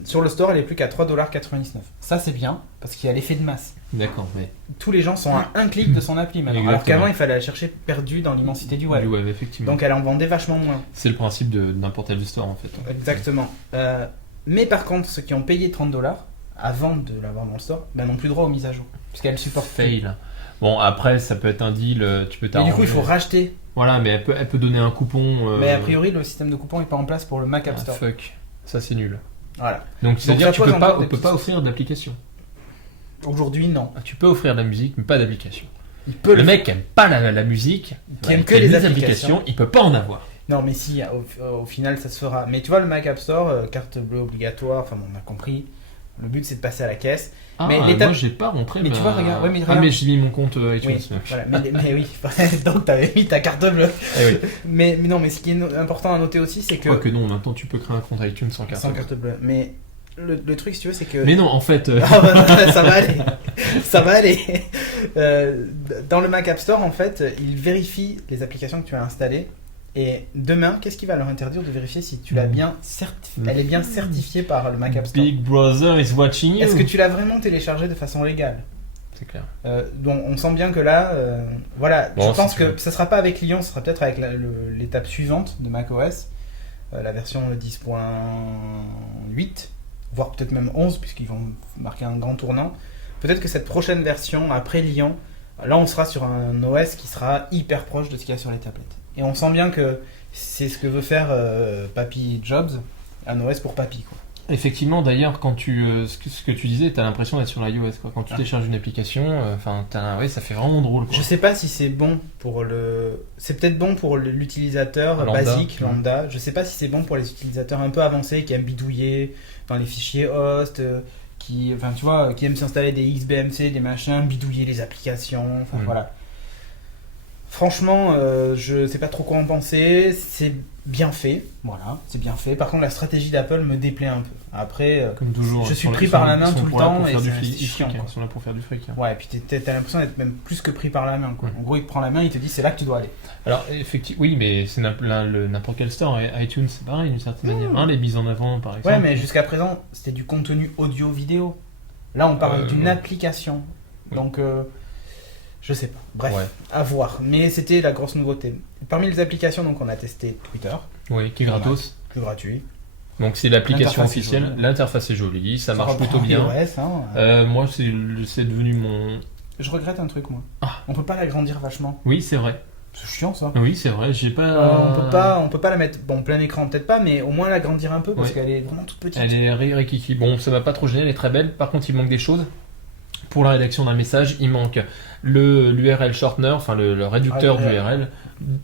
Sur le store, elle est plus qu'à 3,99$. Ça, c'est bien parce qu'il y a l'effet de masse. D'accord, mais. Tous les gens sont à un clic de son appli maintenant. Alors Exactement. qu'avant, il fallait la chercher perdue dans l'immensité du web. Du web, effectivement. Donc, elle en vendait vachement moins. C'est le principe de n'importe quel store en fait. Exactement. Mais par contre, ceux qui ont payé 30$ avant de l'avoir dans le store, ben, n'ont plus droit aux mises à jour. Puisqu'elle supporte plus. Fail. Bon, après, ça peut être un deal, tu peux Et t'arranger. du coup, il faut racheter. Voilà, mais elle peut donner un coupon. Mais a priori, le système de coupon n'est pas en place pour le Mac App Store. Fuck. Ça, c'est nul. Voilà. Donc, c'est-à-dire ça que tu pose peux pas, encore des on peut petits pas soucis. offrir d'application. Aujourd'hui, non. Ah, tu peux offrir de la musique, mais pas d'application. Il peut Le mec qui aime pas la musique, Qui aime il que aime les applications, il peut pas en avoir. Non, mais si, au final, ça se fera. Mais tu vois, le Mac App Store, carte bleue obligatoire, enfin, bon, on a compris. Le but, c'est de passer à la caisse. Ah, Mais l'étape- moi j'ai pas rentré. Mais tu vois, regarde, ouais, mais Ah, regarde. mais j'ai mis mon compte iTunes. Oui, voilà. Mais oui, donc t'avais mis ta carte bleue. Eh oui. Mais non, mais ce qui est important à noter aussi, c'est que. Quoique non, maintenant tu peux créer un compte iTunes sans carte. Sans carte bleue. Mais le truc, si tu veux, c'est que. Mais non, en fait. Ah, bah, ça va aller. Ça va aller. Dans le Mac App Store, en fait, il vérifie les applications que tu as installées. Et demain, qu'est-ce qui va leur interdire de vérifier si tu l'as bien elle est bien certifiée par le Mac App Store. Big Brother is watching you. Est-ce que tu l'as vraiment téléchargée de façon légale? C'est clair. Donc on sent bien que là, voilà, Bon, je pense si tu que veux. ça sera pas avec Lyon, ça sera peut-être avec l'étape suivante de macOS, la version 10.8, voire peut-être même 11, puisqu'ils vont marquer un grand tournant. Peut-être que cette prochaine version, après Lyon, là on sera sur un OS qui sera hyper proche de ce qu'il y a sur les tablettes. Et on sent bien que c'est ce que veut faire Papy Jobs, un OS pour Papy, quoi. Effectivement, d'ailleurs, quand ce que tu disais, t'as l'impression d'être sur l'iOS, quoi. Quand tu télécharges une application, enfin, ouais, ça fait vraiment drôle, quoi. Je sais pas si c'est bon pour c'est peut-être bon pour l'utilisateur Lambda. basique, lambda. Je sais pas si c'est bon pour les utilisateurs un peu avancés qui aiment bidouiller dans les fichiers host, qui aiment s'installer des XBMC, des machins, bidouiller les applications, enfin voilà. Franchement, je sais pas trop quoi en penser. bien fait, voilà, c'est bien fait. Par contre, la stratégie d'Apple me déplaît un peu. Après, Comme toujours, je suis sur- pris ils par sont- la main ils sont tout le pour là temps pour et faire du c'est fric, chiant, hein. quoi. Ils sont là pour faire du fric. Hein. Ouais, et puis t'as l'impression d'être même plus que pris par la main, quoi. Ouais. En gros, il te prend la main, il te dit c'est là que tu dois aller. Alors, effectivement, oui, mais c'est n'importe quel store. iTunes, c'est pareil, d'une certaine manière. Hein, les mises en avant, par exemple. Ouais, mais jusqu'à présent, c'était du contenu audio-vidéo. Là, on parle d'une ouais. application. Oui. Donc, je sais pas. Bref, Ouais. à voir. Mais c'était la grosse nouveauté. Parmi les applications, donc, on a testé Twitter, Oui, qui est gratos. plus gratuit. Donc, c'est l'application L'interface est officielle. jolie. L'interface est jolie, ça marche reprend plutôt bien. iOS, hein. Moi, c'est devenu mon. Je regrette un truc, moi. Ah. On peut pas l'agrandir vachement. Oui, c'est vrai. C'est chiant, ça. Oui, c'est vrai. J'ai pas. On peut pas la mettre, bon, plein écran peut-être pas, mais au moins l'agrandir un peu parce Ouais. qu'elle est vraiment toute petite. Elle est rikiki. Bon, ça m'a pas trop gêné, elle est très belle. Par contre, il manque des choses. Pour la rédaction d'un message, il manque l'URL shortener, enfin le réducteur Ah, d'URL,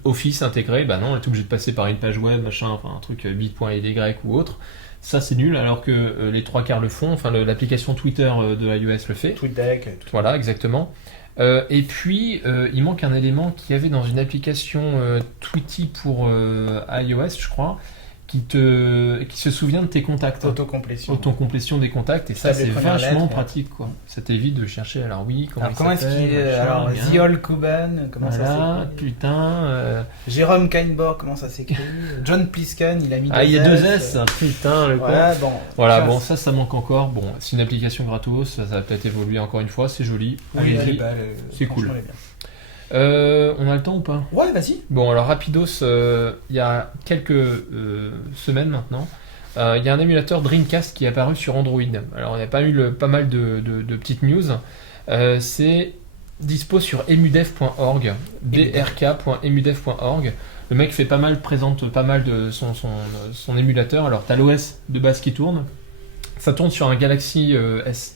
Office intégré. Bah non, on est obligé de passer par une page web, machin, enfin un truc bit.ly ou autre. Ça, c'est nul, alors que les trois quarts le font. Enfin, l'application Twitter de iOS le fait. TweetDeck, tout. Voilà, exactement. Et puis, il manque un élément qu'il y avait dans une application Tweety pour iOS, je crois, qui se souvient de tes contacts. Autocomplétion. Autocomplétion des contacts, et ça, Tape les c'est premières vachement lettres, pratique, quoi. Ça t'évite de chercher, alors oui, Alors, comment est-ce qu'il est machin, Alors, bien. Ziol Kuban, comment Voilà, ça s'écrit putain. Jérôme Kainborg, comment ça s'écrit John Plisken, il a mis Ah, il y a deux S, putain, le con. Voilà, bon. Voilà, Ça, bon, ça manque encore. Bon, c'est une application gratos, ça va peut-être évoluer encore une fois, c'est joli. Oui, elle est Allez-y. belle, C'est franchement, cool. elle est bien. On a le temps ou pas? Ouais, vas-y. Bon, alors rapidos, il y a quelques semaines maintenant, il y a un émulateur Dreamcast qui est apparu sur Android. Alors, on a pas eu pas mal de petites news. C'est dispo sur emudev.org, brk.emudev.org. Le mec présente pas mal de son émulateur. Alors, t'as l'OS de base qui tourne. Ça tourne sur un Galaxy S.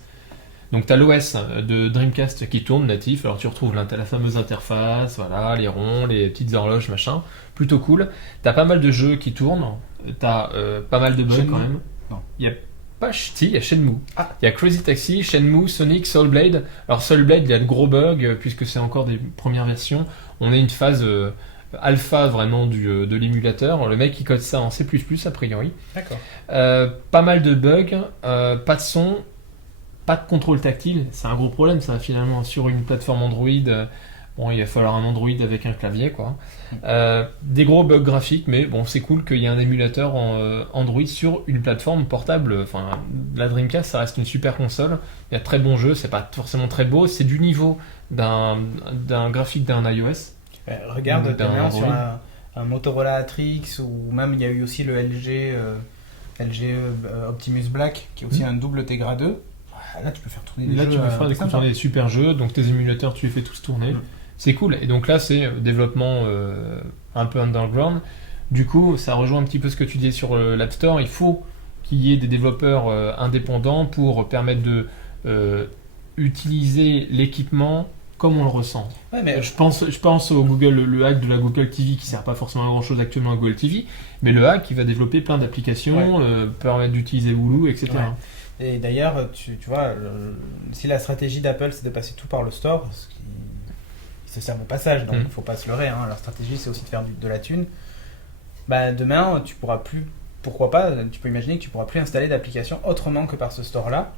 Donc tu as l'OS de Dreamcast qui tourne natif, alors tu retrouves la fameuse interface, voilà, les ronds, les petites horloges, machin, plutôt cool. Tu as pas mal de jeux qui tournent, tu as pas mal de bugs Shenmue quand même. Non. Il y a pas si, il y a Shenmue. Ah. Il y a Crazy Taxi, Shenmue, Sonic, Soul Blade. Alors Soul Blade, il y a de gros bugs puisque c'est encore des premières versions. On est une phase alpha vraiment de l'émulateur. Le mec il code ça en C++ a priori. D'accord. Pas mal de bugs, pas de son, pas de contrôle tactile. C'est un gros problème ça finalement sur une plateforme Android. Bon, il va falloir un Android avec un clavier quoi. Des gros bugs graphiques, mais bon, c'est cool qu'il y ait un émulateur en Android sur une plateforme portable. Enfin, la Dreamcast, ça reste une super console. Il y a de très bons jeux, c'est pas forcément très beau, c'est du niveau d'un graphique d'un iOS. Regarde, D'un t'es bien sur Android. un Motorola Atrix ou même il y a eu aussi le LG Optimus Black qui est aussi un double Tegra 2. Là, tu peux faire tourner des Là, jeux. tu peux faire tourner des super jeux, donc tes émulateurs, tu les fais tous tourner. C'est cool. Et donc là, c'est développement un peu underground. Du coup, ça rejoint un petit peu ce que tu disais sur l'App Store. Il faut qu'il y ait des développeurs indépendants pour permettre de utiliser l'équipement comme on le ressent. Ouais, mais Je pense au le hack de la Google TV qui sert pas forcément à grand chose actuellement à Google TV, mais le hack qui va développer plein d'applications, permettre d'utiliser Hulu, etc. Ouais. Et d'ailleurs, tu vois, si la stratégie d'Apple c'est de passer tout par le store, ce qui ils se servent au passage, donc il faut pas se leurrer, hein, leur stratégie c'est aussi de faire de la thune. Bah, demain, tu pourras plus, pourquoi pas, tu peux imaginer que tu pourras plus installer d'application autrement que par ce store-là.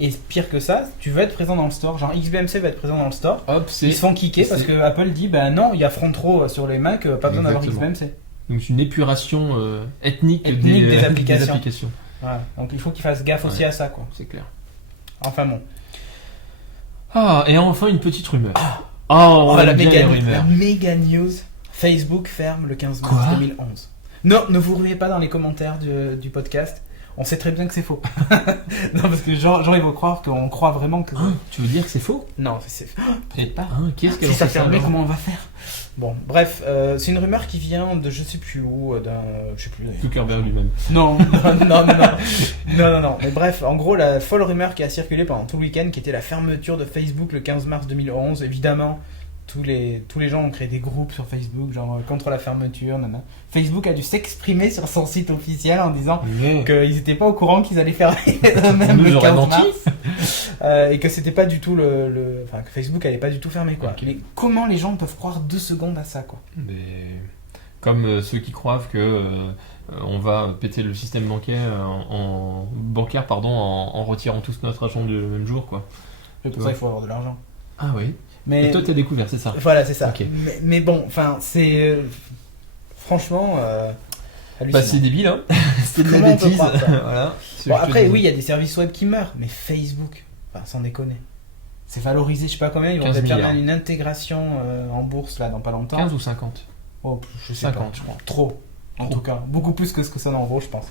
Et pire que ça, tu veux être présent dans le store, genre XBMC va être présent dans le store, Hop, ils se font kicker parce que Apple dit, bah non, il y a Front Row sur les Mac, pas besoin d'avoir Exactement. XBMC. donc c'est une épuration ethnique Des applications. des applications. Voilà. Donc il faut qu'ils fassent gaffe aussi à ça, quoi. C'est clair. Enfin bon. Ah, et enfin une petite rumeur. On la aime bien les méga rumeurs. news. Facebook ferme le 15 mars Quoi 2011. Non, ne vous ruez pas dans les commentaires du podcast. On sait très bien que c'est faux. Non, parce que genre ils vont croire qu'on croit vraiment que... Hein, tu veux dire que c'est faux? Non, c'est... Et pas. qui est-ce qu'elle Si ça fait fermait, alors comment on va faire? Bon, bref, c'est une rumeur qui vient de je sais plus où, je sais plus... Zuckerberg lui-même. Non. Mais bref, en gros, la folle rumeur qui a circulé pendant tout le week-end, qui était la fermeture de Facebook le 15 mars 2011, évidemment, tous les gens ont créé des groupes sur Facebook, genre contre la fermeture, nanana. Facebook a dû s'exprimer sur son site officiel en disant qu'ils n'étaient pas au courant qu'ils allaient fermer eux-mêmes le 15 mars. Et que c'était pas du tout enfin, que Facebook allait pas du tout fermer, quoi. Ok. Mais comment les gens peuvent croire 2 secondes à ça, quoi? Mais Comme ceux qui croient que on va péter le système bancaire en retirant tous notre argent du même jour, quoi. C'est pour ça qu'il faut avoir de l'argent. Ah oui. Mais Et toi, t'as découvert, c'est ça? voilà, c'est ça. Ok. Mais bon, enfin, c'est franchement hallucinant. Bah, c'est débile, hein. C'est de la Comment on peut bêtise. croire ça Voilà. Bon, après, oui, il y a des services web qui meurent, mais Facebook, enfin, sans déconner. C'est valorisé, je sais pas combien, ils vont 15 peut-être faire milliards. une intégration en bourse là dans pas longtemps. 15 ou 50? Oh, je sais 50, pas. je crois. Trop, en Trop. tout cas. Beaucoup plus que ce que ça en vaut, je pense.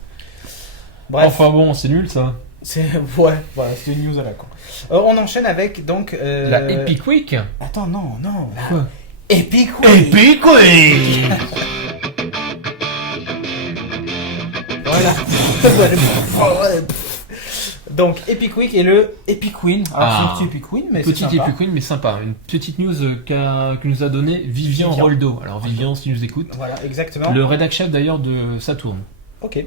Bref, Enfin bon, c'est nul ça. c'est ouais, voilà, c'était une news à la con. On enchaîne avec donc La Epic Week. Attends, non, la Quoi? Epic Week. Epic Week. Voilà. Donc Epic Week et le Epic Win. Alors c'est un petit Epic Win, mais c'est Petite sympa. Epic Week, mais sympa. Une petite news que nous a donné Vivian Vivian. Roldo. Alors Vivian, si tu nous écoutes. Voilà, exactement. Le rédac chef d'ailleurs de Saturn. Ok.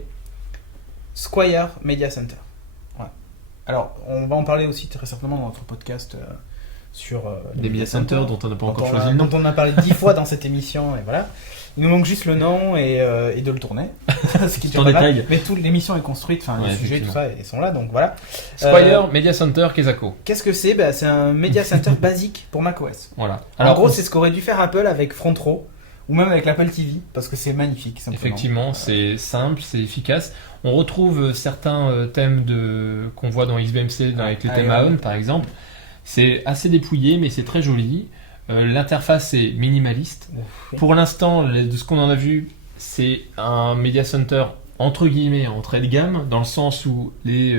Squire Media Center. Ouais. Alors, on va en parler aussi très certainement dans notre podcast sur les Des media centers dont on n'a pas encore choisi le dont nom. on a parlé 10 fois dans cette émission, et voilà. Il nous manque juste le nom et de le tourner. Ce qui est C'est en pas grave. détail. Mais toute l'émission est construite, enfin Ouais, les sujets, tout effectivement. ça, ils sont là, donc voilà. Squire Media Center Kesako. Qu'est-ce que c'est? C'est un Media Center basique pour macOS. Voilà. En gros, c'est ce qu'aurait dû faire Apple avec Front Row, ou même avec l'Apple TV, parce que c'est magnifique, simplement. Effectivement, c'est simple, c'est efficace. On retrouve certains thèmes qu'on voit dans XBMC, avec les thèmes AON par exemple. C'est assez dépouillé, mais c'est très joli. L'interface est minimaliste. Ouf. Pour l'instant, de ce qu'on en a vu, c'est un Media Center entre guillemets entrée de gamme, dans le sens où tu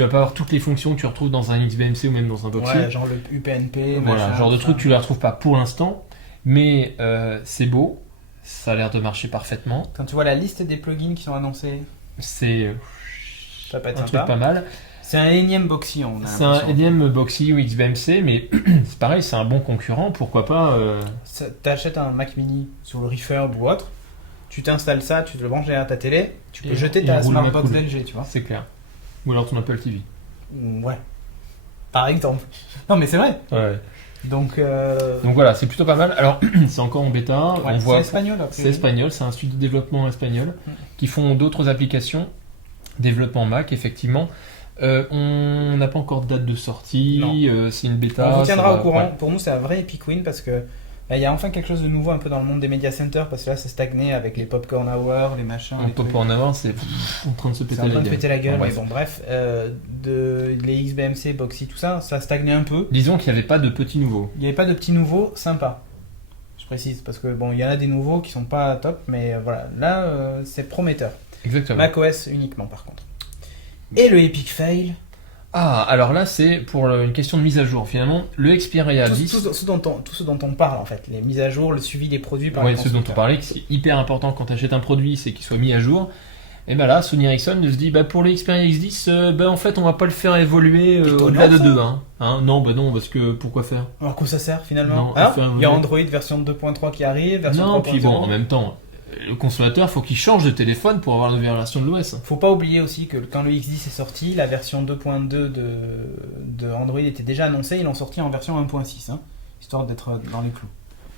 vas pas avoir toutes les fonctions que tu retrouves dans un XBMC ou même dans un Voxy. Ouais, genre le UPnP, Voilà, machin, genre de tout truc ça. tu les retrouves pas pour l'instant, mais c'est beau, ça a l'air de marcher parfaitement. Quand tu vois la liste des plugins qui sont annoncés, C'est ça peut être un truc sympa. pas mal. C'est un énième Boxy, on a C'est un l'impression. énième Boxy ou XBMC, mais c'est pareil, c'est un bon concurrent, pourquoi pas. T'achètes un Mac Mini sur le Refurb ou autre, tu t'installes ça, tu te le branches derrière ta télé, tu peux Et jeter il ta roule Smartbox cool. d'LG, tu vois. C'est clair. Ou alors ton Apple TV. Ouais. Par exemple. Non mais c'est vrai. Ouais. Donc voilà, c'est plutôt pas mal. Alors, c'est encore en bêta. ouais, On voit, c'est espagnol a c'est priori. espagnol, c'est un studio de développement espagnol qui font d'autres applications. Développement Mac, effectivement. On n'a pas encore de date de sortie, c'est une bêta. On vous ça tiendra va- au courant. ouais. Pour nous, c'est un vrai Epic Win parce que il y a enfin quelque chose de nouveau un peu dans le monde des media centers parce que là, c'est stagné avec les popcorn hour, les machins. Un les peu trucs. en avant, c'est en train de se C'est péter en la train de gueule. péter la gueule, Bon, mais bref. bon, bref, les XBMC, Boxy, tout ça, ça stagnait un peu. Disons qu'il n'y avait pas de petits nouveaux. Il n'y avait pas de petits nouveaux sympas. Je précise, parce que bon, il y en a des nouveaux qui sont pas top, mais voilà, là, c'est prometteur. Exactement. macOS uniquement, par contre. Et le Epic Fail, Ah, alors là, c'est pour une question de mise à jour. Finalement, le Xperia tout 10, ce dont on parle en fait, les mises à jour, le suivi des produits par ouais, les ce dont on constructeurs. parlait, que c'est hyper important quand tu achètes un produit, c'est qu'il soit mis à jour. Et ben là, Sony Ericsson se dit, pour le Xperia X10, en fait, on va pas le faire évoluer Étonnant, au-delà de ça. 2. Non, non, parce que pourquoi faire? Alors, à quoi ça sert finalement Non, Hein enfin, il y a ouais. Android version 2.3 qui arrive, version Non, 3.0. puis bon, en même temps, le consommateur, faut qu'il change de téléphone pour avoir la nouvelle version de l'OS. Faut pas oublier aussi que quand le X10 est sorti, la version 2.2 de Android était déjà annoncée, ils l'ont sorti en version 1.6, histoire d'être dans les clous.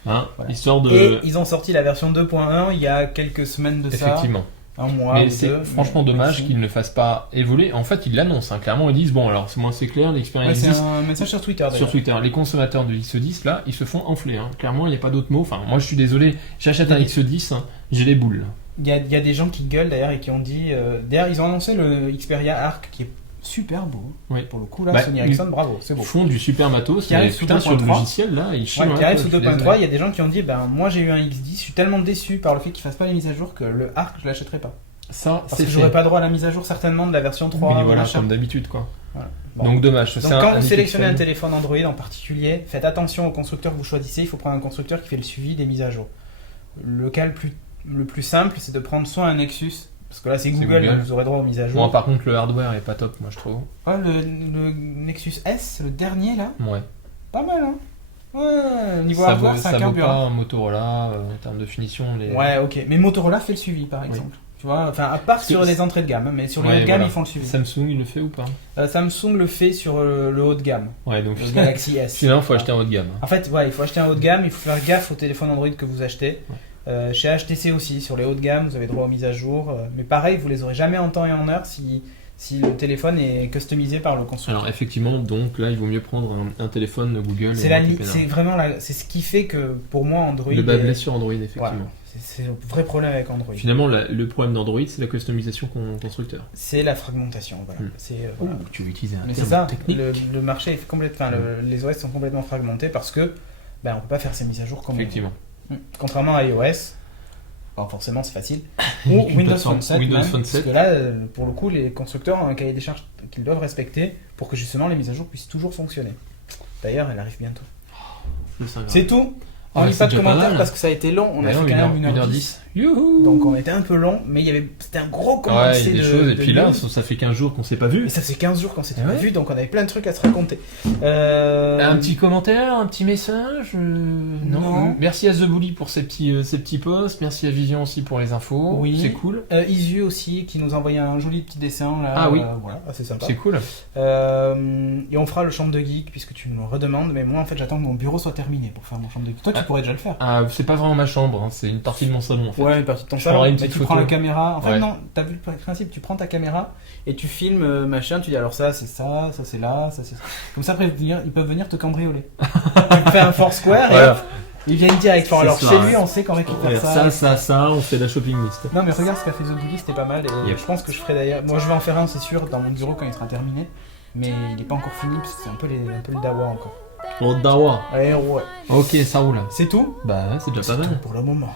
Hein, Voilà. histoire de... Et ils ont sorti la version 2.1 il y a quelques semaines de ça, Effectivement. un mois Mais ou c'est deux. franchement mais dommage si. qu'ils ne le fassent pas évoluer. En fait, ils l'annoncent. Clairement, ils disent, bon, alors, moi, c'est clair, l'Xperia Ouais, c'est X10, un message sur Twitter d'ailleurs. sur Twitter, les consommateurs de X10, là, ils se font enfler. Clairement, il n'y a pas d'autre mot. Enfin, moi, je suis désolé, j'achète un X10, j'ai les boules. Il y a des gens qui gueulent d'ailleurs et qui ont dit. D'ailleurs, ils ont annoncé le Xperia Arc qui est super beau. Oui. Pour le coup, là, Bah, Sony Ericsson, bravo, c'est Ils beau. font du super matos, Qui arrive mais sous putain, sur le 2.3. logiciel, là, ils chient. Ouais, dans qui la arrive poche, sous je suis 2.3, désolé. il y a des gens qui ont dit moi j'ai eu un X10, je suis tellement déçu par le fait qu'ils fassent pas les mises à jour que le Arc je l'achèterai pas. Ça, Parce c'est que fait. j'aurais pas droit à la mise à jour certainement de la version 3. Oui, voilà, machin. comme d'habitude, quoi. Voilà. Bon. Donc, dommage. Donc c'est quand un vous sélectionnez un fail. téléphone Android en particulier, faites attention au constructeur que vous choisissez, il faut prendre un constructeur qui fait le suivi des mises à jour. Le cas le plus simple, c'est de prendre soit un Nexus, parce que là c'est Google, Google. donc vous aurez droit aux mises à jour. Bon, par contre, le hardware est pas top, moi, je trouve. Ouais, le Nexus S, le dernier là, Ouais. pas mal hein. Ouais, niveau Ça hardware, vaut, c'est un ça vaut carburant. pas un Motorola en termes de finition. Ouais, ok. Mais Motorola fait le suivi, par exemple. Tu vois, enfin, à part Parce sur que les entrées de gamme, mais sur le Ouais, haut de gamme, voilà. ils font le suivi. Samsung, il le fait ou pas? Samsung le fait sur le haut de gamme, Ouais, donc le Galaxy S. finalement, il faut acheter un haut de gamme. En fait, ouais, il faut acheter un haut de gamme, il faut faire gaffe au téléphone Android que vous achetez. Chez HTC aussi, sur les hauts de gamme, vous avez droit aux mises à jour. Mais pareil, vous les aurez jamais en temps et en heure si le téléphone est customisé par le constructeur. Alors effectivement, donc là, il vaut mieux prendre un téléphone Google. C'est vraiment c'est ce qui fait que pour moi Android. Le bas blesse sur Android, effectivement. Voilà. C'est le vrai problème avec Android. Finalement, le problème d'Android, c'est la customisation constructeur. C'est la fragmentation, voilà. Voilà. Tu veux utiliser un Mais terme c'est ça, technique. le marché est complètement. Les OS sont complètement fragmentés parce que on peut pas faire ces mises à jour comme Effectivement. on veut. Contrairement à iOS. Alors forcément c'est facile. Ou Windows Phone 7, parce que là, pour le coup, les constructeurs ont un cahier des charges qu'ils doivent respecter pour que justement les mises à jour puissent toujours fonctionner. D'ailleurs, elle arrive bientôt. C'est tout. On lit pas de commentaires parce que ça a été long. On a fait quand même 1h10. Donc on était un peu long, mais c'était un gros condensé de choses. Et puis là, ça fait 15 jours qu'on s'est pas vu. Et ça fait 15 jours qu'on s'était pas vu, donc on avait plein de trucs à se raconter. Un petit commentaire, un petit message Non. Merci à The Bully pour ces petits posts. Merci à Vivian aussi pour les infos. Oui. C'est cool. Isu aussi qui nous a envoyé un joli petit dessin là. Ah oui. Voilà, c'est sympa. C'est cool. Et on fera le chambre de geek puisque tu me le redemandes, mais moi en fait j'attends que mon bureau soit terminé pour faire mon chambre de geek. Toi tu pourrais déjà le faire. Ah, c'est pas vraiment ma chambre, hein, c'est une partie de mon salon en fait. Ouais, une partie de ton salon. Mais tu prends la caméra. En fait, non, t'as vu le principe, tu prends ta caméra et tu filmes machin, tu dis alors ça c'est ça, ça c'est là, ça c'est ça. Comme ça après ils peuvent venir te cambrioler. Tu fais un Foursquare et ils viennent direct. Alors chez lui on sait qu'on récupère ça, on fait la shopping list. Non mais regarde ce qu'a fait The Bully, c'était pas mal et je pense que je ferai d'ailleurs. Moi je vais en faire un c'est sûr dans mon bureau quand il sera terminé. Mais il est pas encore fini parce que c'est un peu le dawa encore. Oh dawa. Ouais. Ok, ça roule. C'est tout ? Bah c'est déjà pas mal. Pour le moment.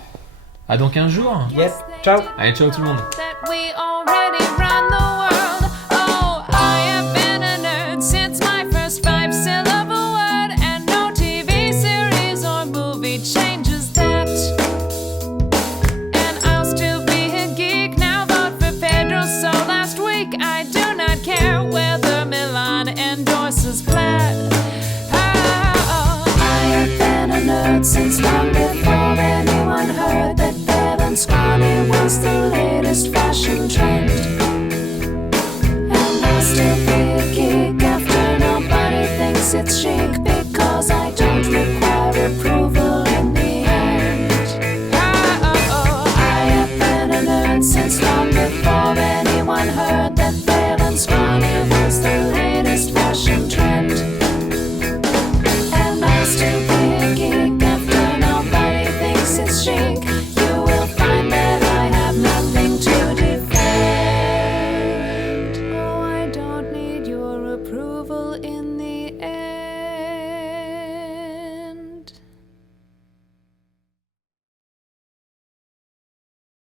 À dans 15 jours. Yes, ciao. Allez, ciao tout le monde. Since long before